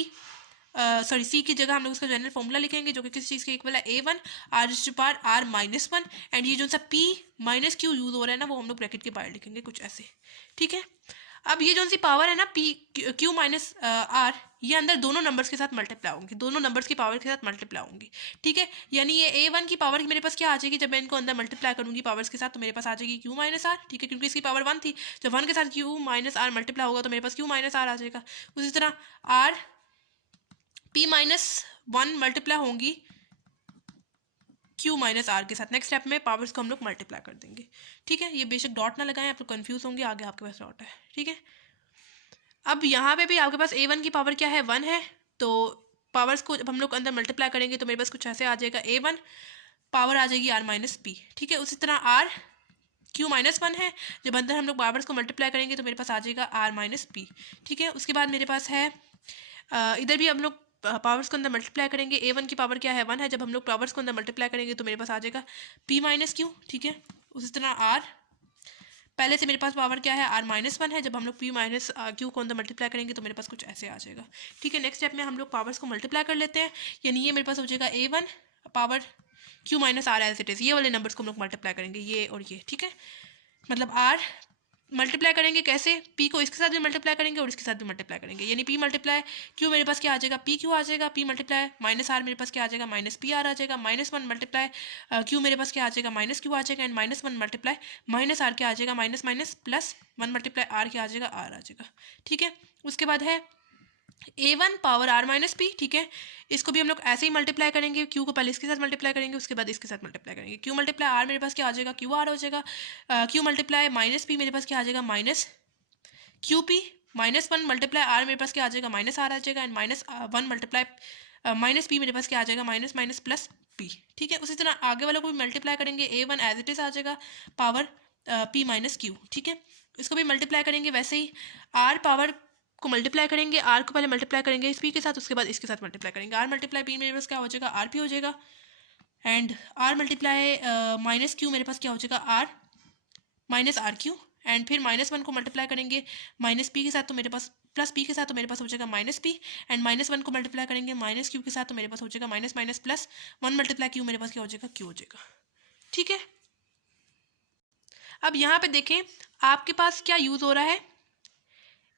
सी की जगह हम लोग उसका जनरल फॉर्मूला लिखेंगे जो कि किस चीज़ के इक्वल है, A one R is to power R minus one, and ये जो सा पी माइनस क्यू यूज हो रहा है ना वो हम लोग ब्रैकेट के बाहर लिखेंगे कुछ ऐसे। ठीक है, अब ये जो सी पावर है ना पी क्यू माइनस आर, ये अंदर दोनों नंबर्स के साथ मल्टीप्लाई होंगे, दोनों नंबर्स की पावर के साथ मल्टीप्लाई होंगी। ठीक है, यानी ये ए वन की पावर मेरे पास क्या आ जाएगी, जब मैं इनको अंदर मल्टीप्लाई करूंगी पावर्स के साथ तो मेरे पास आ जाएगी क्यू माइनस आर। ठीक है, क्योंकि इसकी पावर वन थी, जब वन के साथ क्यू माइनस आर मल्टीप्लाई होगा तो मेरे पास क्यू माइनस आर आ जाएगा। उसी तरह are P minus one multiply होंगी क्यू माइनस आर के साथ। नेक्स्ट स्टेप में पावर्स को हम लोग मल्टीप्लाई कर देंगे। ठीक है, ये बेशक डॉट ना लगाएं, आप लोग कंफ्यूज होंगे, आगे आपके पास डॉट है। ठीक है, अब यहाँ पे भी आपके पास ए वन की पावर क्या है, वन है, तो पावर्स को जब हम लोग अंदर मल्टीप्लाई करेंगे तो मेरे पास कुछ ऐसे आ जाएगा, ए वन पावर आ जाएगी आर माइनस पी। ठीक है, उसी तरह आर क्यू माइनस वन है, जब अंदर हम लोग पावर्स को मल्टीप्लाई करेंगे तो मेरे पास आ जाएगा आर माइनस पी। ठीक है, उसके बाद मेरे पास है इधर भी हम लोग पावर्स को अंदर मल्टीप्लाई करेंगे, ए वन की पावर क्या है, वन है, जब हम लोग पावर्स को अंदर मल्टीप्लाई करेंगे तो मेरे पास आ जाएगा पी माइनस क्यू। ठीक है, उसी तरह आर पहले से मेरे पास पावर क्या है, आर माइनस वन है, जब हम लोग पी माइनस क्यू को अंदर मल्टीप्लाई करेंगे तो मेरे पास कुछ ऐसे आ जाएगा। ठीक है, नेक्स्ट स्टेप में हम लोग पावर्स को मल्टीप्लाई कर लेते हैं, यानी ये मेरे पास हो जाएगा A one power Q minus R as it is, ये वाले नंबर्स को हम लोग मल्टीप्लाई करेंगे, ये और ये। ठीक है, मतलब आर मल्टीप्लाई करेंगे कैसे, पी को इसके साथ भी मल्टीप्लाई करेंगे और इसके साथ भी मल्टीप्लाई करेंगे, यानी पी मल्टीप्लाई क्यू मेरे पास क्या आ जाएगा, पी क्यू आ जाएगा, पी मल्टीप्लाई माइनस आर मेरे पास क्या आ जाएगा, माइनस पी आर आ जाएगा, माइनस वन मल्टीप्लाई क्यू मेरे पास क्या आ जाएगा, माइनस क्यू आ जाएगा, and minus one multiply minus R क्या आ जाएगा, minus minus plus one multiply R क्या आ जाएगा, आर आ जाएगा। ठीक है, उसके बाद है A one power R minus P. ठीक है, इसको भी हम लोग ऐसे ही मल्टीप्लाई करेंगे, क्यू को पहले इसके साथ मल्टीप्लाई करेंगे, उसके बाद इसके साथ मल्टीप्लाई करेंगे। क्यू मल्टीप्लाई आर मेरे पास क्या आ जाएगा, क्यू आर हो जाएगा, क्यू मल्टीप्लाई माइनस पी मेरे पास क्या आ जाएगा, minus Q P, minus one multiply R मेरे पास क्या आ जाएगा, माइनस आर आ जाएगा, and minus one multiply minus P मेरे पास क्या आ जाएगा, माइनस माइनस प्लस पी। ठीक है, उसी तरह आगे वालों को भी मल्टीप्लाई करेंगे, ए वन एज इट इज आ जाएगा पावर पी माइनस क्यू। ठीक है, इसको भी मल्टीप्लाई करेंगे वैसे ही, आर पावर को मल्टीप्लाई करेंगे, आर को पहले मल्टीप्लाई करेंगे इस पी के साथ, उसके बाद इसके साथ मल्टीप्लाई करेंगे, आर मल्टीप्लाई पी मेरे पास क्या हो जाएगा, आर पी हो जाएगा, and R multiply minus Q मेरे पास क्या हो जाएगा, R minus R Q, and फिर माइनस वन को मल्टीप्लाई करेंगे माइनस पी के साथ तो मेरे पास प्लस पी के साथ तो मेरे पास हो जाएगा minus P, and minus one को मल्टीप्लाई करेंगे माइनस क्यू के साथ तो मेरे पास हो जाएगा minus minus plus one multiply Q मेरे पास क्या हो जाएगा, क्यू हो जाएगा। ठीक है, अब यहाँ पे देखें आपके पास क्या यूज़ हो रहा है,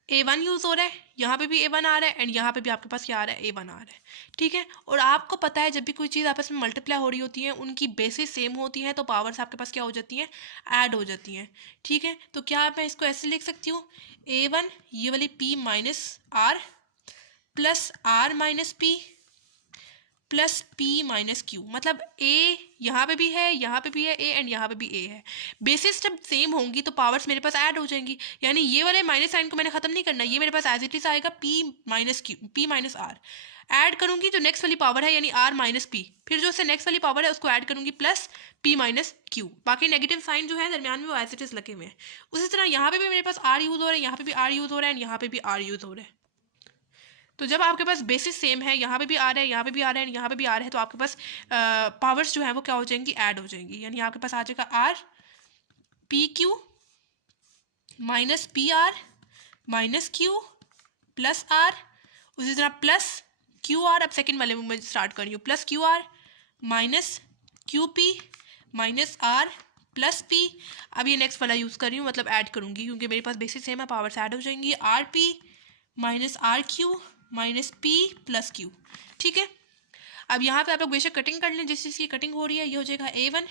ए वन यूज़ हो रहा है, यहाँ पे भी ए वन आ रहा है, एंड यहाँ पे भी आपके पास क्या आ रहा है, ए वन आ रहा है। ठीक है, और आपको पता है जब भी कोई चीज़ आपस में मल्टीप्लाई हो रही होती है उनकी बेसिस सेम होती है तो पावर्स आपके पास क्या हो जाती हैं, ऐड हो जाती हैं। ठीक है, तो क्या मैं इसको ऐसे लिख सकती हूँ, ए वन ये वाली P minus R plus R minus P plus P minus Q, मतलब ए यहाँ पे भी है, यहाँ पे भी है ए, एंड यहाँ पे भी ए है। बेसिस जब सेम होंगी तो पावर्स मेरे पास ऐड हो जाएंगी, यानी ये वाले माइनस साइन को मैंने खत्म नहीं करना, ये मेरे पास एज इट इज आएगा P minus Q, P minus R add करूंगी जो नेक्स्ट वाली पावर है, यानी आर माइनस पी, फिर जो उससे नेक्स्ट वाली पावर है उसको ऐड करूंगी प्लस पी माइनस क्यू, बाकी नेगेटिव साइन जो है दरमियान में वो एज इट इज लगे हुए हैं। उसी तरह यहाँ पे भी मेरे पास आर यूज हो रहा है, यहाँ पे भी आर यूज हो रहा है, एंड यहाँ पे भी आर यूज हो रहा है। तो जब आपके पास बेसिस सेम है, यहाँ पे भी आ रहा है, यहाँ पे भी आ रहा है, यहाँ पे भी आ रहा है, तो आपके पास पावर्स जो है वो क्या हो जाएंगी, ऐड हो जाएंगी। यानी आपके पास आ जाएगा R P Q minus P R minus Q plus R, उसी तरह प्लस क्यू आर। अब सेकेंड वाले में स्टार्ट कर रही हूँ, plus Q R minus Q P minus R plus P. अब ये नेक्स्ट वाला यूज़ कर रही हूँ, मतलब ऐड करूँगी क्योंकि मेरे पास बेसिस सेम है, पावर्स ऐड हो जाएंगी। R P minus R Q minus P plus Q. ठीक है, अब यहाँ पे आप लोग बेशक कटिंग कर लें, जिस चीज़ की कटिंग हो रही है, ये हो जाएगा A1।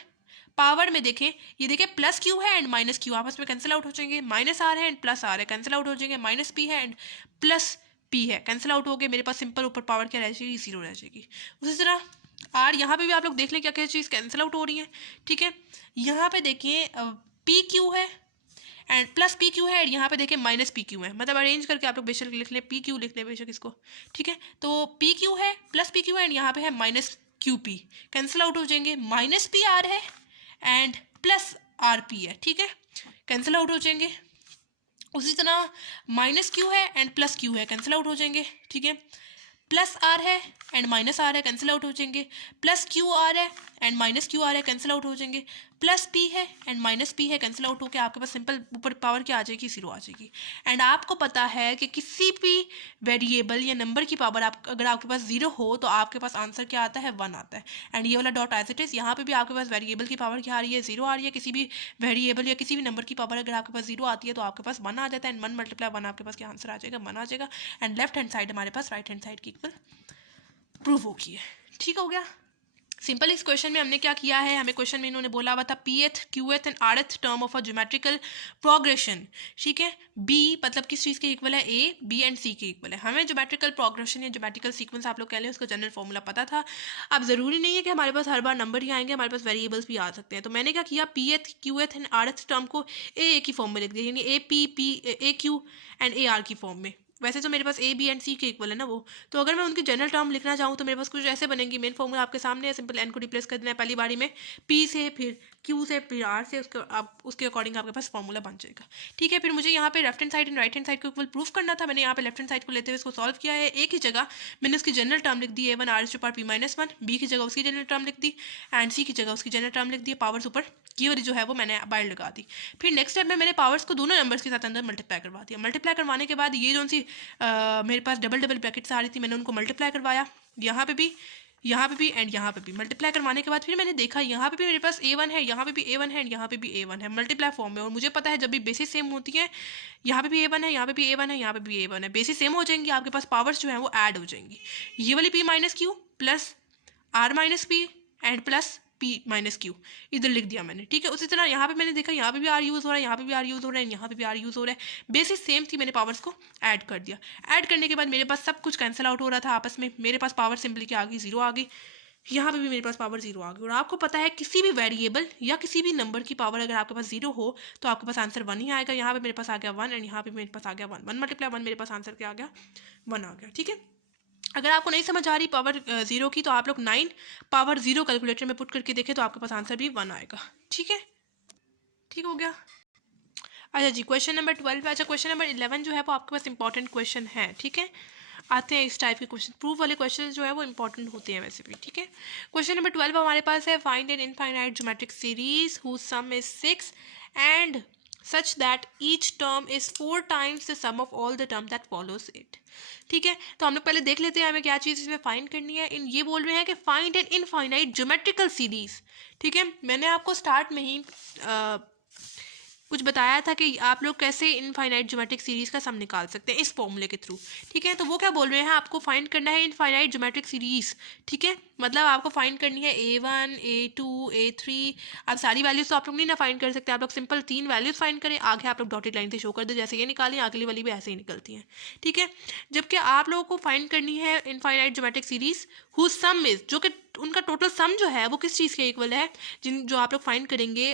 पावर में देखें, ये देखें प्लस क्यू है एंड माइनस क्यू आपस में कैंसिल आउट हो जाएंगे, माइनस आर है एंड प्लस आर है कैंसिल आउट हो जाएंगे, माइनस पी है एंड प्लस पी है कैंसिल आउट हो गए। मेरे पास सिंपल ऊपर पावर क्या रह जाएगी, 0 रह जाएगी। उसी तरह आर, यहाँ पे भी आप लोग देख लें क्या क्या चीज़ कैंसिल आउट हो रही है। ठीक है, यहाँ पे देखिए पी क्यू है एंड प्लस पी क्यू है एंड यहाँ पे देखें माइनस पी क्यू है, मतलब अरेंज करके आप लोग बेशक लिख लें, पी क्यू लिख लें बेशक इसको। ठीक है, तो पी क्यू है प्लस पी क्यू है एंड यहाँ पे है minus Q P, cancel out हो जाएंगे। माइनस पी आर है एंड प्लस आर पी है, ठीक है, कैंसिल आउट हो जाएंगे। उसी तरह माइनस क्यू है एंड प्लस क्यू है, कैंसिल आउट हो जाएंगे। ठीक है, प्लस आर है एंड माइनस आर है, कैंसिल आउट हो जाएंगे। प्लस क्यू आर है एंड माइनस क्यू आर है, कैंसिल आउट हो जाएंगे। प्लस पी है एंड माइनस पी है, कैंसिल आउट होकर आपके पास सिंपल ऊपर पावर क्या आ जाएगी, 0 आ जाएगी। एंड आपको पता है कि किसी भी वेरिएबल या नंबर की पावर आप अगर आपके पास 0 हो तो आपके पास आंसर क्या आता है, 1 आता है। एंड ये वाला डॉट एज इट इज़, यहाँ पे भी आपके पास वेरिएबल की पावर क्या आ रही है, 0 आ रही है। किसी भी वेरिएबल या किसी भी नंबर की पावर अगर आपके पास 0 आती है तो आपके पास 1 आ जाता है। एंड 1 मल्टीप्लाई 1 आपके पास क्या आंसर आ जाएगा, 1 आ जाएगा। एंड लेफ्ट हैंड साइड हमारे पास राइट हैंड साइड की इक्वल प्रूव होगी है। ठीक हो गया, सिंपल। इस क्वेश्चन में हमने क्या किया है, हमें क्वेश्चन में इन्होंने बोला हुआ था pth qth and rth term of a geometrical progression. ठीक है, बी मतलब किस चीज़ के इक्वल है, ए बी एंड सी के इक्वल है। हमें ज्योमेट्रिकल प्रोग्रेशन या ज्योमेट्रिकल सीक्वेंस आप लोग कह लें, उसका जनरल फॉर्मूला पता था। अब ज़रूरी नहीं है कि हमारे पास हर बार नंबर ही आएंगे, हमारे पास वेरिएबल्स भी आ सकते हैं। तो मैंने क्या किया, पीएथ क्यूएथ एंड आरएथ टर्म को ए की फॉर्म में लिख दिया, यानी A P P A Q and A R की फॉर्म में। वैसे तो मेरे पास ए बी एंड सी के इक्वल है ना वो, तो अगर मैं उनकी जनरल टर्म लिखना चाहूँ तो मेरे पास कुछ ऐसे बनेंगी। मेन फॉर्मूला आपके सामने है, सिंपल एन को रिप्लेस कर देना है पहली बारी में, पी से फिर क्यू से फिर आर से, उसके अकॉर्डिंग आपके पास फॉर्मूला बन जाएगा। ठीक है, फिर मुझे यहाँ पे left hand side and right hand side को इक्वल प्रूफ करना था। मैंने यहाँ पे लेफ्ट हैंड साइड को लेते हुए इसको सॉल्व किया है। एक ही जगह मैंने उसकी जनरल टर्म लिख दी, A1 R ऊपर P-1, बी की जगह उसकी जनरल टर्म लिख दी एंड सी की जगह उसकी जनरल टर्म लिख दी। पावर्स ऊपर की वाली जो है वो मैंने बाहर लगा दी। फिर नेक्स्ट स्टेप में मैंने पावर्स को दोनों नंबर्स के साथ अंदर मल्टीप्लाई करवा दिया। मल्टीप्लाई करवाने के बाद ये जो सी मेरे पास डबल डबल ब्रैकेट्स आ रही थी, मैंने उनको मल्टीप्लाई करवाया, यहाँ पे भी एंड यहाँ पे भी। मल्टीप्लाई करवाने के बाद फिर मैंने देखा यहाँ पे भी मेरे पास A1 है, यहाँ पे भी A1 है एंड यहाँ पे भी A1 है मल्टीप्लाई फॉर्म में। और मुझे पता है जब भी बेसिस सेम होती है, यहाँ पे भी A1 है, यहाँ पे भी A1 है, यहाँ पे भी A1 है, बेसिस सेम हो जाएंगी, आपके पास पावर्स जो है वो ऐड हो जाएंगी। ये वाली P minus Q plus R minus P and plus P minus Q इधर लिख दिया मैंने। ठीक है, उसी तरह यहाँ पे मैंने देखा यहाँ पे भी R यूज़ हो रहा है, यहाँ पे भी R यूज़ हो रहा है, यहाँ पे भी R यूज़ हो रहा है। बेसिस सेम थी, मैंने पावर्स को ऐड कर दिया। ऐड करने के बाद मेरे पास सब कुछ कैंसिल आउट हो रहा था आपस में। मेरे पास पावर सिंपली क्या आ गई, 0 आ गई। यहाँ पे भी मेरे पास पावर 0 आ गई। और आपको पता है किसी भी वेरिएबल या किसी भी नंबर की पावर अगर आपके पास 0 हो तो आपके पास आंसर 1 ही आएगा। यहाँ पे मेरे पास आ गया 1 एंड यहाँ पे मेरे पास आ गया 1। 1 मल्टीप्लाई 1 मेरे पास आंसर क्या आ गया, 1 आ गया। ठीक है, अगर आपको नहीं समझ आ रही पावर 0 की तो आप लोग 9 पावर 0 कैलकुलेटर में पुट करके देखें तो आपके पास आंसर भी 1 आएगा। ठीक है, ठीक हो गया। अच्छा जी, क्वेश्चन नंबर 12। अच्छा, क्वेश्चन नंबर 11 जो है वो आपके पास इंपॉर्टेंट क्वेश्चन है। ठीक है, आते हैं इस टाइप के क्वेश्चन। प्रूफ वाले क्वेश्चन जो है वो इंपॉर्टेंट होते हैं वैसे भी। ठीक है, क्वेश्चन नंबर 12 हमारे पास है, find an infinite geometric series whose sum is 6 and such that each term is 4 times the sum of all the term that follows it। ठीक है, तो हम लोग पहले देख लेते हैं हमें क्या चीज़ इसमें फाइंड करनी है। ये बोल रहे हैं कि find an infinite geometrical series. ठीक है, मैंने आपको स्टार्ट में ही कुछ बताया था कि आप लोग कैसे इनफाइनाइट ज्योमेट्रिक सीरीज का सम निकाल सकते हैं इस फॉर्मूले के थ्रू। ठीक है, तो वो क्या बोल रहे हैं, आपको फाइंड करना है इनफाइनाइट ज्योमेट्रिक सीरीज। ठीक है, मतलब आपको फाइंड करनी है A1 A2 A3। अब सारी वैल्यूज तो आप लोग नहीं ना फाइंड कर सकते, आप लोग सिंपल 3 वैल्यूज फाइंड करें, आगे आप लोग डॉटेड लाइन से शो कर दे, जैसे ये निकालें अगली वाली भी ऐसे ही निकलती हैं। ठीक है, जबकि आप लोगों को फाइंड करनी है infinite geometric series whose sum is, जो कि उनका टोटल सम जो है वो किस चीज़ के इक्वल है, जो आप लोग फाइंड करेंगे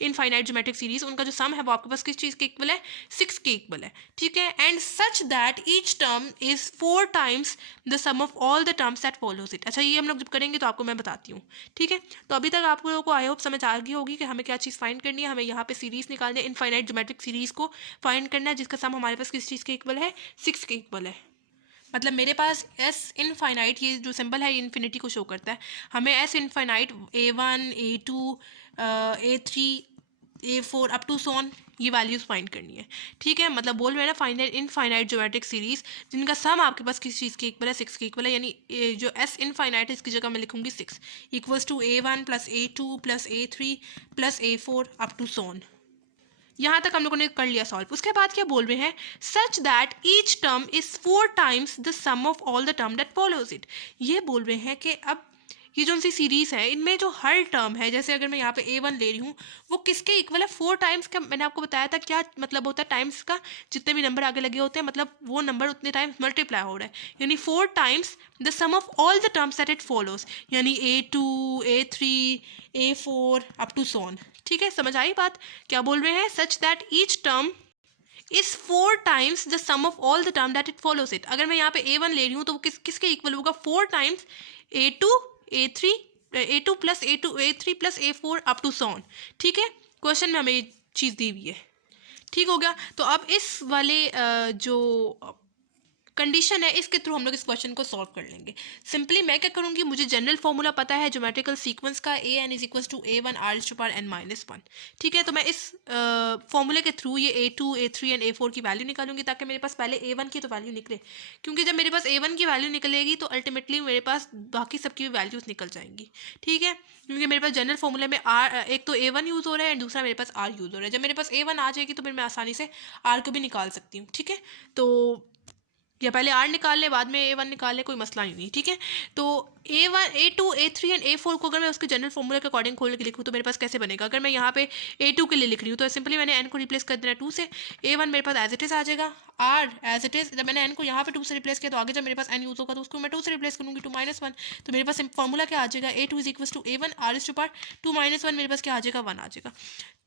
इनफाइनाइट ज्योमेट्रिक सीरीज, उनका जो सम है वो आपके पास किस चीज़ के इक्वल है, 6 के इक्वल है, ठीक है। And such that each term is 4 times the sum of all the terms that follows it. अच्छा, ये हम लोग जब करेंगे तो आपको मैं बताती हूँ, ठीक है। तो अभी तक आप लोगों को आई होप समझ आ गई होगी कि हमें क्या चीज़ फाइंड करनी है। हमें यहाँ पे सीरीज निकालनी है, इनफाइनाइट ज्योमेट्रिक सीरीज को फाइंड करना है जिसका सम हमारे पास किस चीज़ के इक्वल है, 6 के इक्वल है। मतलब मेरे पास एस इनफाइनाइट, ये जो सिंबल है ये इन्फिनिटी को शो करता है। हमें S infinite A1 A2 A3 A4 up to so on ये वैल्यूज़ फाइंड करनी है, ठीक है। मतलब बोल रहे हैं ना फाइनाइट इनफाइनाइट ज्योमेट्रिक सीरीज जिनका सम आपके पास किस चीज़ के इक्वल है, 6 के इक्वल है। यानी जो एस इनफाइनाइट है इसकी जगह मैं लिखूंगी 6 equals to A1 plus A2 plus A3 plus A4 up to so on. यहाँ तक हम लोगों ने कर लिया सॉल्व। उसके बाद क्या बोल रहे हैं, such that each term is 4 times the sum of all the term that follows it. ये बोल रहे हैं कि अब ये जो सी सीरीज़ है इनमें जो हर टर्म है, जैसे अगर मैं यहाँ पे A1 ले रही हूँ वो किसके इक्वल है, 4 टाइम्स का। मैंने आपको बताया था क्या मतलब होता है टाइम्स का, जितने भी नंबर आगे लगे होते हैं मतलब वो नंबर उतने टाइम्स मल्टीप्लाई हो रहा है, यानी 4 times the sum of all the terms that it follows, यानी A2 A3 A4 up to so on, ठीक है। समझ आई बात, क्या बोल रहे हैं, such that each term is 4 times the sum of all the term that it follows it. अगर मैं यहाँ पे A1 ले रही हूँ तो वो किसके इक्वल होगा, 4 times A2 A3 A2 plus A2 A3 plus A4 up to so on, ठीक है। क्वेश्चन में हमें ये चीज़ दी हुई है, ठीक हो गया। तो अब इस वाले जो कंडीशन है इसके थ्रू हम लोग इस क्वेश्चन को सॉल्व कर लेंगे। सिंपली मैं क्या करूँगी, मुझे जनरल फॉर्मूला पता है ज्योमेट्रिकल सीक्वेंस का, A n is equals to A1 r⁻n-1, ठीक है। तो मैं इस फॉर्मूले के थ्रू ये A2 A3 एंड A4 की वैल्यू निकालूंगी ताकि मेरे पास पहले A1 की तो वैल्यू निकले, क्योंकि जब मेरे पास A1 की वैल्यू निकलेगी तो अल्टीमेटली मेरे पास बाकी सबकी भी वैल्यूज़ निकल जाएंगी, ठीक है। क्योंकि मेरे पास जनरल फॉर्मूले में एक तो A1 यूज़ हो रहा है एंड दूसरा मेरे पास R यूज़ हो रहा है। जब मेरे पास A1 आ जाएगी तो फिर मैं आसानी से R को भी निकाल सकती हूँ, ठीक है। तो या पहले R निकाल ले बाद में A1 निकाल ले, कोई मसला नहीं, ठीक है। तो A1 A2 A3 and A4 को अगर मैं उसके जनरल फॉर्मूले के अकॉर्डिंग खोल के लिखूँ तो मेरे पास कैसे बनेगा। अगर मैं यहाँ पे A2 के लिए लिख रही हूँ तो सिंपली मैंने n को रिप्लेस कर देना 2 से, A1 मेरे पास एज इट इज़ आ जाएगा, R एज इट इज़। जब मैंने n को यहाँ पे 2 से रिप्लेस किया तो आगे जब मेरे पास n यूज़ होगा तो उसको मैं 2 से रिप्लेस करूँगी 2-1, तो मेरे पास फॉर्मूला क्या आ जाएगा, A2 is equals to A1 r⁻2-1, मेरे पास क्या आ जाएगा, 1 आ जाएगा।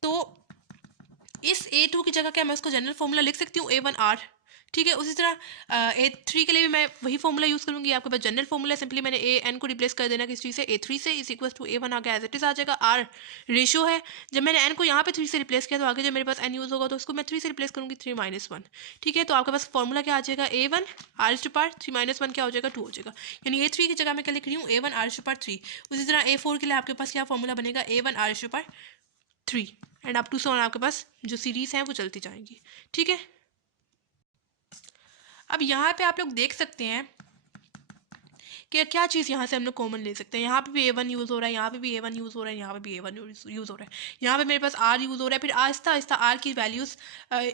तो इस A2 की जगह क्या मैं उसको जनरल फॉर्मूला लिख सकती हूँ A1R, ठीक है। उसी तरह A3 के लिए भी मैं वही फॉर्मूला यूज़ करूँगी। आपके पास जनरल फॉर्मूला, सिंपली मैंने n को रिप्लेस कर देना किस चीज़ से, A3 से, इज इक्वल टू A1 आगे एज इट इज़ आ जाएगा। R रेशियो है, जब मैंने n को यहाँ पे 3 से रिप्लेस किया तो आगे जब मेरे पास n यूज़ होगा तो उसको मैं 3 से रिप्लेस करूँगी 3-1, ठीक है। तो आपके पास फॉर्मूला क्या आ जाएगा, A1 r⁻, 3-1 क्या हो जाएगा, 2 हो जाएगा। यानी A3 की जगह मैं क्या लिख रही हूँ, A1 r⁻3। उसी तरह A4 के लिए आपके पास क्या फॉर्मूला बनेगा, A1 r⁻3 and up to सोन आपके पास जो सीरीज़ है वो चलती जाएंगी, ठीक है। अब यहाँ पे आप लोग देख सकते हैं कि क्या चीज़ यहाँ से हम लोग कॉमन ले सकते हैं। यहाँ पे भी A1 यूज़ हो रहा है, यहाँ पे भी A1 यूज़ हो रहा है, यहाँ पे भी A1 यूज़ हो रहा है, यहाँ पे मेरे पास R यूज़ हो रहा है। फिर आहिस्ता आहिस्ता R की वैल्यूज़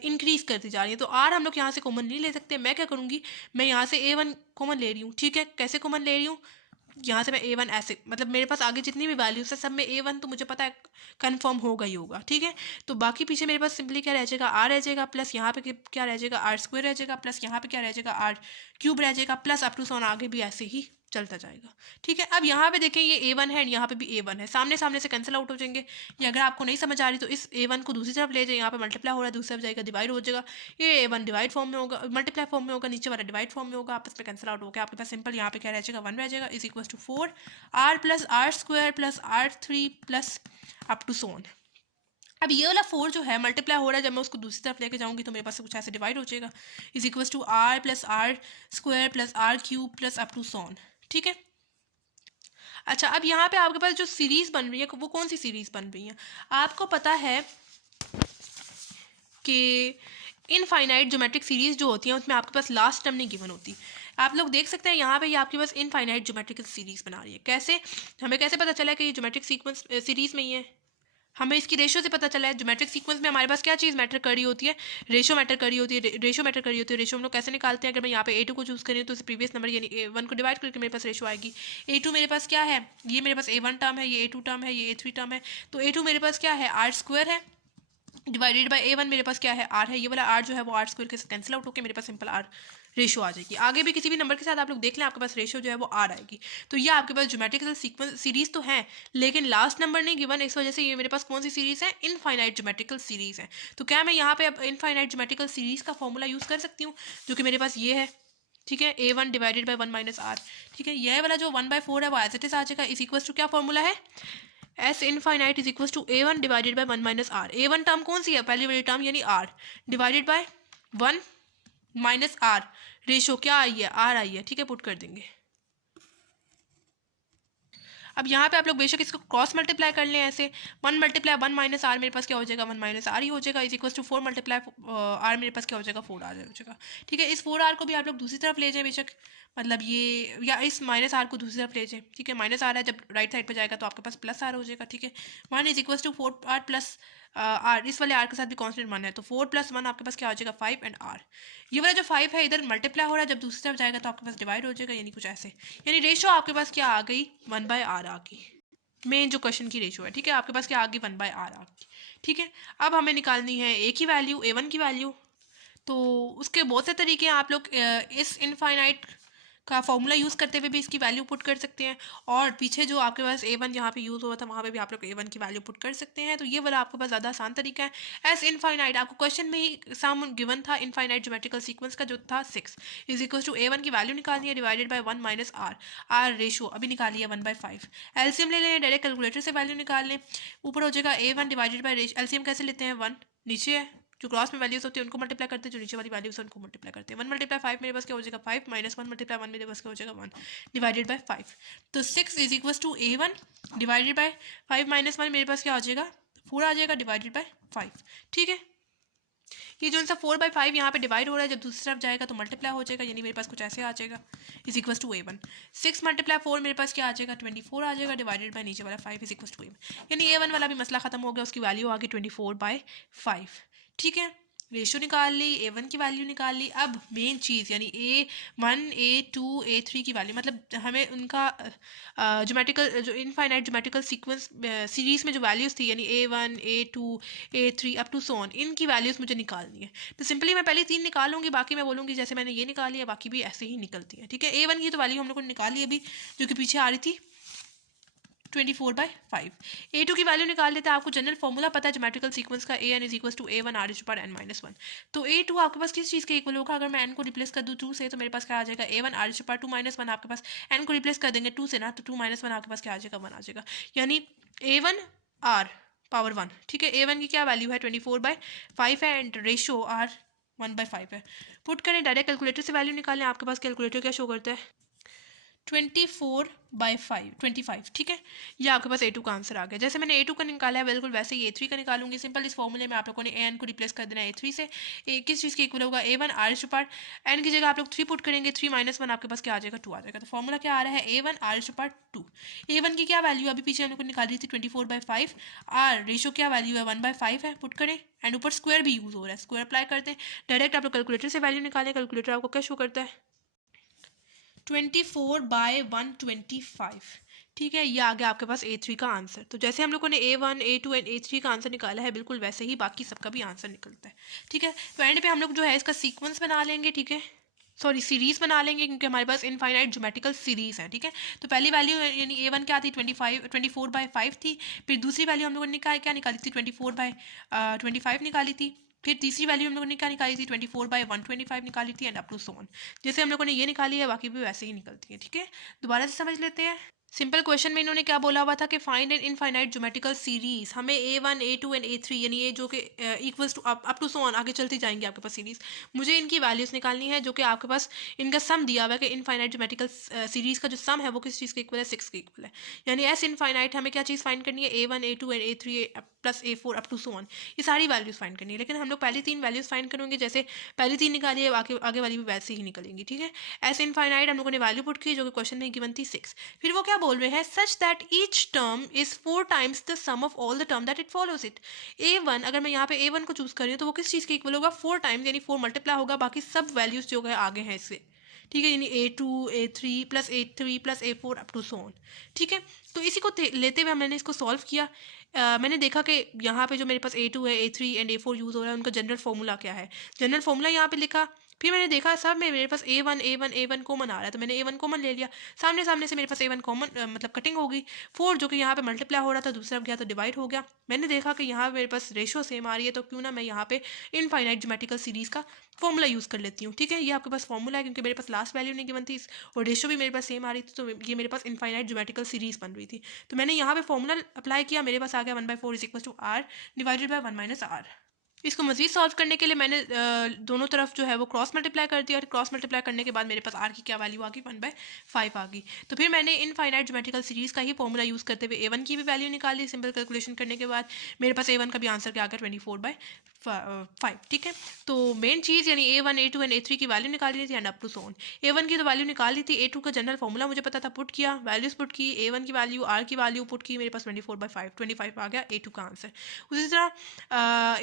इंक्रीज़ करती जा रही है, तो R हम लोग यहाँ से कॉमन नहीं ले सकते। मैं क्या करूँगी, मैं यहाँ से A1 कॉमन ले रही हूँ, ठीक है। कैसे कॉमन ले रही हूँ, यहाँ से मैं A1 ऐसे, मतलब मेरे पास आगे जितनी भी वैल्यूज है सब में A1 तो मुझे पता है कंफर्म होगा ही होगा, ठीक है। तो बाकी पीछे मेरे पास सिंपली क्या रह जाएगा, R रह जाएगा, प्लस यहाँ पे क्या रह जाएगा, R² रह जाएगा, प्लस यहाँ पे क्या रह जाएगा, R³ रह जाएगा, प्लस अप टू सोन आगे भी ऐसे ही चलता जाएगा, ठीक है। अब यहाँ पे देखें ये A1 है, यहाँ पे भी A1 है, सामने सामने से कैंसिल आउट हो जाएंगे। या अगर आपको नहीं समझ आ रही तो इस A1 को दूसरी तरफ ले जाए, यहाँ पे मल्टीप्लाई हो रहा है, दूसरी तरफ जाएगा डिवाइड हो जाएगा। ये A1 डिवाइड फॉर्म में होगा, मल्टीप्लाई फॉर्म में होगा, नीचे वाला डिवाइड फॉर्म में होगा, आपस में कैंसिल आउट होगा। आपके पास सिंपल यहाँ पे क्या रह जाएगा, 1 रह जाएगा, is equal to 4 R plus R² plus R3 plus up to so on. अब ये वाला 4 जो है मल्टीप्लाई हो रहा है, जब मैं उसको दूसरी तरफ लेके जाऊंगी तो मेरे पास कुछ ऐसे डिवाइड हो जाएगा, is equal to R plus R² plus R³ plus up to so on, ठीक है। अच्छा, अब यहाँ पे आपके पास जो सीरीज़ बन रही है वो कौन सी सीरीज़ बन रही है, आपको पता है कि इनफाइनाइट ज्योमेट्रिक सीरीज़ जो होती हैं उसमें आपके पास लास्ट टर्म नहीं गिवन होती। आप लोग देख सकते हैं यहाँ पे ये आपके पास इनफाइनाइट ज्योमेट्रिक सीरीज़ बना रही है। कैसे, हमें कैसे पता चला कि ये ज्योमेट्रिक सीक्वेंस सीरीज़ में ही है, हमें इसकी रेशो से पता चला है। ज्योमेट्रिक सीक्वेंस में हमारे पास क्या चीज़ मैटर कर रही होती है, रेशो मैटर कर रही होती है, रेशो मैटर कर रही होती है। रेशो हम लोग कैसे निकालते हैं, अगर मैं यहाँ पे A2 को चूज़ करी तो प्रीवियस नंबर यानी A1 को डिवाइड करके मेरे पास रेशो आएगी। A2 मेरे पास क्या है, ये मेरे पास A1 टर्म है, ये A2 टर्म है, ये A3 टर्म है, तो A2 मेरे पास क्या है, R² है, डिवाइडेड बाय A1 मेरे पास क्या है आर है, ये वाला आर जो है वो आर स्क्वायर के साथ कैंसिल आउट होकर मेरे पास सिंपल आर रेशो आ जाएगी। आगे भी किसी भी नंबर के साथ आप लोग देख लें आपके पास रेशो जो है वो आर आएगी। तो ये आपके पास ज्योमेट्रिकल सीक्वेंस सीरीज तो है लेकिन लास्ट नंबर नहीं गिवन, इस वजह से ये मेरे पास कौन सी सीरीज है, इनफाइनाइट ज्योमेट्रिकल सीरीज है। तो क्या मैं यहाँ पे अब इनफाइनाइट ज्योमेट्रिकल सीरीज का फॉर्मूला यूज कर सकती हूँ जो कि मेरे पास ये है, ठीक है, A1 divided by 1 minus are. ठीक है, यह वाला जो 1/4 है वो एज इट इज आ जाएगा, इज इक्वल टू क्या फॉर्मूला है, S infinite is equal to A1 divided by 1 minus R. A1 term कौन सी है, पहली वाली टर्म यानी R, divided by 1 minus R, ratio क्या आई है, आर आई है। ठीक है, पुट कर देंगे। अब यहाँ पे आप लोग बेशक इसको क्रॉस मल्टीप्लाई कर लें ऐसे, 1 मल्टीप्लाई 1 माइनस आर मेरे पास क्या हो जाएगा, 1 माइनस आर ही हो जाएगा, is equal to 4 multiply R मेरे पास क्या हो जाएगा, 4 आर हो जाएगा। ठीक है, इस 4 आर को भी आप लोग दूसरी तरफ ले जाएं बेशक, मतलब ये, या इस माइनस आर को दूसरी तरफ ले जाएं। ठीक है, माइनस आर है जब राइट साइड पे जाएगा तो आपके पास प्लस आर हो जाएगा। ठीक है, 1 is equal to 4 R plus R, इस वाले आर के साथ भी कॉन्स्टेंट 1 है तो 4 + 1 आपके पास क्या हो जाएगा, 5 एंड आर। ये वाला जो 5 है इधर मल्टीप्लाई हो रहा है, जब दूसरी तरफ जाएगा तो आपके पास डिवाइड हो जाएगा, यानी कुछ ऐसे, यानी रेशो आपके पास क्या आ गई, 1/r आ गई। मेन जो क्वेश्चन की रेशो है। ठीक है, आपके पास क्या आ गई, 1/r आ गई। ठीक है, अब हमें निकालनी है ए की वैल्यू, A1 की वैल्यू। तो उसके बहुत से तरीके हैं, आप लोग इस इनफाइनाइट का फॉर्मूला यूज़ करते हुए भी इसकी वैल्यू पुट कर सकते हैं, और पीछे जो आपके पास A1 जहाँ पे यूज़ हुआ था वहाँ पे भी आप लोग A1 की वैल्यू पुट कर सकते हैं। तो ये वाला आपके पास ज़्यादा आसान तरीका है। एस इनफाइनाइट आपको क्वेश्चन में ही सम गिवन था, इनफाइनाइट ज्योमेट्रिकल सीक्वेंस का जो था 6 इज इक्वल टू A1 की वैल्यू निकालनी है divided by 1 minus R, R ratio अभी निकाली है 1/5। एलसीएम ले लें, डायरेक्ट कैलकुलेटर से वैल्यू निकाल लें, ऊपर हो जाएगा A1 डिवाइडेड बाय एलसीएम कैसे लेते हैं, 1 नीचे है, जो क्रॉस में वैल्यूज होती है उनको मल्टीप्लाई करते हैं, जो नीचे वाली वैल्यूज है उनको मल्टीप्लाई करते हैं। 1 मल्टीप्लाई 5 मेरे पास क्या हो जाएगा, 5 माइनस 1 मल्टीप्लाई 1 मेरे पास क्या हो जाएगा, 1 डिवाइडेड बाय 5। तो 6 is equal to A1 divided by 5 minus 1 मेरे पास क्या हो जाएगा, 4 आ जाएगा डिवाइडेड बाय 5। ठीक है, ये जो सा 4/5 यहाँ पे डिवाइड हो रहा है, जब दूसरी तरफ जाएगा तो मल्टीप्लाई हो जाएगा, यानी मेरे पास कुछ ऐसे आ जाएगा, is equal to A1। 6 multiply 4 मेरे पास क्या आ जाएगा, 24 आ जाएगा डिवाइडेड बाय नीचे वाला 5 इज इक्वल टू A1, यानी A1 वाला भी मसला खत्म हो गया, उसकी वैल्यू आ गई 24/5। ठीक है, रेशो निकाल ली, A1 की वैल्यू निकाल ली। अब मेन चीज़ यानी A1 A2 A3 की वैल्यू, मतलब हमें उनका ज्योमेट्रिकल जो इनफाइनाइट ज्योमेट्रिकल सीक्वेंस सीरीज में जो वैल्यूज़ थी यानी A1 A2 A3 up to so on, इनकी वैल्यूज़ मुझे निकालनी है। तो सिंपली मैं पहले 3 निकालूंगी, बाकी मैं बोलूँगी जैसे मैंने ये निकाली है बाकी भी ऐसे ही निकलती है। ठीक है, A1 की तो वैल्यू हम लोगों ने निकाली अभी, जो कि पीछे आ रही थी 24/5। A2 की वैल्यू निकाल लेते हैं, आपको जनरल फॉर्मूला पता है ज्योमेट्रिकल सीक्वेंस का, AN is equal to A1 R⁻n-1। तो A2 आपके पास किस चीज़ के इक्वल होगा, अगर मैं n को रिप्लेस कर दूँ 2 से तो मेरे पास क्या आ जाएगा, A1 R⁻2-1, आपके पास n को रिप्लेस कर देंगे 2 से ना, तो 2 - 1 आपके पास क्या आ जाएगा, 1 आ जाएगा, यानी A1 R⁻1। ठीक है, A1 की क्या वैल्यू है, 24/5 है, एंड रेशो R 1/5 है। पुट करें, डायरेक्ट कैलकुलेटर से वैल्यू निकालें, आपके पास कैलकुलेटर क्या शो करता है, 24/25। ठीक है, ये आपके पास A2 का आंसर आ गया। जैसे मैंने A2 का निकाला है बिल्कुल वैसे ही A3 का निकालूंगी। सिंपल इस फॉर्मूले में आप लोगों ने AN को रिप्लेस कर देना है A3 से। किस चीज़ के इक्वल होगा, A1 R⁻, n की जगह आप लोग 3 पुट करेंगे, 3 - 1 आपके पास क्या आ जाएगा, 2 आ जाएगा। तो फॉर्मूला क्या आ रहा है, A1 R⁻2। A1 की क्या वैल्यू अभी पीछे हम लोग को निकाल रही थी 24/5, R रेशो क्या वैल्यू है 1/5 है, पुट करें, एंड ऊपर स्क्वायर भी यूज़ हो रहा है, स्क्वायर अप्लाई करते हैं। डायरेक्ट आप लोग कैलकुलेटर से वैल्यू निकालें, कैलकुलेटर आपको क्या शो करता है, 24/125। ठीक है, ये आ गया आपके पास A3 का आंसर। तो जैसे हम लोगों ने A1 A2 एंड A3 का आंसर निकाला है बिल्कुल वैसे ही बाकी सबका भी आंसर निकलता है। ठीक है, तो एंड पे हम लोग जो है इसका सीक्वेंस बना लेंगे, ठीक है, सॉरी सीरीज बना लेंगे, क्योंकि हमारे पास इनफाइनाइट ज्योमेट्रिकल सीरीज है। ठीक है, तो पहली वैल्यू यानी A1 क्या थी, 24/5 थी, फिर दूसरी वैल्यू हम लोगों ने क्या निकाली थी, 24/25 निकाली थी, फिर तीसरी वैल्यू हम लोगों ने क्या निकाली थी, 24/125 निकाली थी, and up to so on. जैसे हम लोगों ने ये निकाली है बाकी भी वैसे ही निकलती है। ठीक है, दोबारा से समझ लेते हैं। सिंपल क्वेश्चन में इन्होंने क्या बोला हुआ था कि find an infinite geometrical series, हमें A1 A2 एंड A3 यानी ये जो कि equals to up to so on आगे चलती जाएंगी आपके पास सीरीज, मुझे इनकी वैल्यूज निकालनी है जो कि आपके पास इनका सम दिया हुआ है कि इनफाइनाइट ज्योमेट्रिकल सीरीज का जो सम है वो किस चीज़ के इक्वल है, 6 के इक्वल है। यानी एस इनफाइनाइट हमें क्या चीज़ फाइंड करनी है, A1 A2 and A3 plus A4 up to so on, ये सारी वैल्यूज फाइंड करनी है। लेकिन हम लोग पहली 3 वैल्यूज फाइंड करेंगे, जैसे पहली 3 निकाली है आगे वाली भी वैसे ही निकलेंगी। ठीक है, एस इनफाइनाइट हम लोगों ने वैल्यू पुट की जो कि क्वेश्चन में गिवन थी 6। फिर वो क्या बोल रहे हैं, such that each term is 4 times the sum of all the term that it follows it. A1 अगर मैं यहाँ पे A1 को चूज कर रही हूँ तो वो किस चीज़ के इक्वल होगा, 4 times, यानी 4 मल्टीप्लाई होगा बाकी सब वैल्यूज जो है आगे हैं इससे। ठीक है, यानी A2 A3 plus A3 plus A4 up to so on. ठीक है, तो इसी को लेते हुए मैंने इसको सॉल्व किया। मैंने देखा कि यहाँ पे जो मेरे पास A2 है, A3 एंड A4 यूज़ हो रहा है, उनका जनरल फार्मूला क्या है। जनरल फार्मूला यहाँ पे लिखा। फिर मैंने देखा सब में मेरे पास A1 कॉमन आ रहा है, तो मैंने A1 कॉमन ले लिया। सामने सामने से मेरे पास A1 कॉमन मतलब कटिंग हो गई। 4 जो कि यहाँ पे मल्टीप्लाई हो रहा था, दूसरा गया तो डिवाइड हो गया। मैंने देखा कि यहाँ मेरे पास रेशो सेम आ रही है, तो क्यों ना मैं यहाँ पे इनफाइनाइट ज्योमेट्रिकल सीरीज़ का फॉर्मूला यूज़ कर लेती हूँ। ठीक है, ये आपके पास फॉर्मूला है क्योंकि मेरे पास लास्ट वैल्यू नहीं गिवन थी और रेशो भी मेरे पास सेम आ रही थी, तो ये मेरे पास इनफाइनाइट ज्योमेट्रिकल सीरीज़ बन रही थी। तो मैंने यहाँ पे फॉर्मूला अप्लाई किया, मेरे पास आ गया 1/4 is equal to R divided by 1 minus R. इसको मजीद सॉल्व करने के लिए मैंने दोनों तरफ जो है वो क्रॉस मल्टीप्लाई कर दिया, और क्रॉस मल्टीप्लाई करने के बाद मेरे पास आर की क्या वैल्यू आ गई, 1/5 आ गई। तो फिर मैंने इनफाइनाइट ज्योमेट्रिकल सीरीज़ का ही फॉर्मूला यूज़ करते हुए A1 की भी वैल्यू निकाली। सिंपल कैलकुलेशन करने के बाद मेरे पास A1 का भी आंसर क्या आ गया, 24/5। ठीक है, तो मेन चीज़ यानी A1 A2 एंड A3 की वैल्यू निकाली थी and up to so on. A1 की तो वैल्यू निकाली थी, A2 का जनरल फॉर्मूला मुझे पता था, पुट किया, वैल्यूज पुट की, A1 की वैल्यू आर की वैल्यू पुट की, मेरे पास 24/5 25 आ गया A2 का आंसर। उसी तरह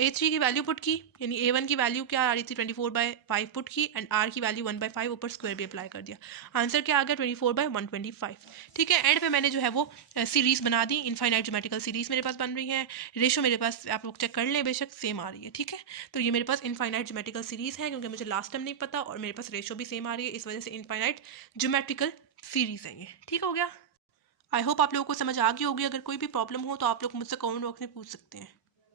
A3 की वैल्यू पुट की, यानी A1 की वैल्यू क्या आ रही थी, 24/5 पुट की एंड आर की वैल्यू 1/5 ऊपर स्क्वायर भी अप्लाई कर दिया। आंसर क्या आ गया, 24/125। ठीक है, एंड पे मैंने जो है वो सीरीज़ बना दी, इनफाइनाइट ज्योमेट्रिकल सीरीज़ मेरे पास बन रही है। रेशो मेरे पास आप लोग चेक कर लें, बेशक सेम आ रही है। ठीक है, तो ये मेरे पास इनफाइनाइट ज्योमेट्रिकल सीरीज़ है क्योंकि मुझे लास्ट टाइम नहीं पता और मेरे पास रेशो भी सेम आ रही है, इस वजह से इनफाइनाइट ज्योमेट्रिकल सीरीज़ है ये। ठीक हो गया। आई होप आप लोगों को समझ आ गई होगी। अगर कोई भी प्रॉब्लम हो तो आप लोग मुझसे कमेंट बॉक्स में पूछ सकते हैं।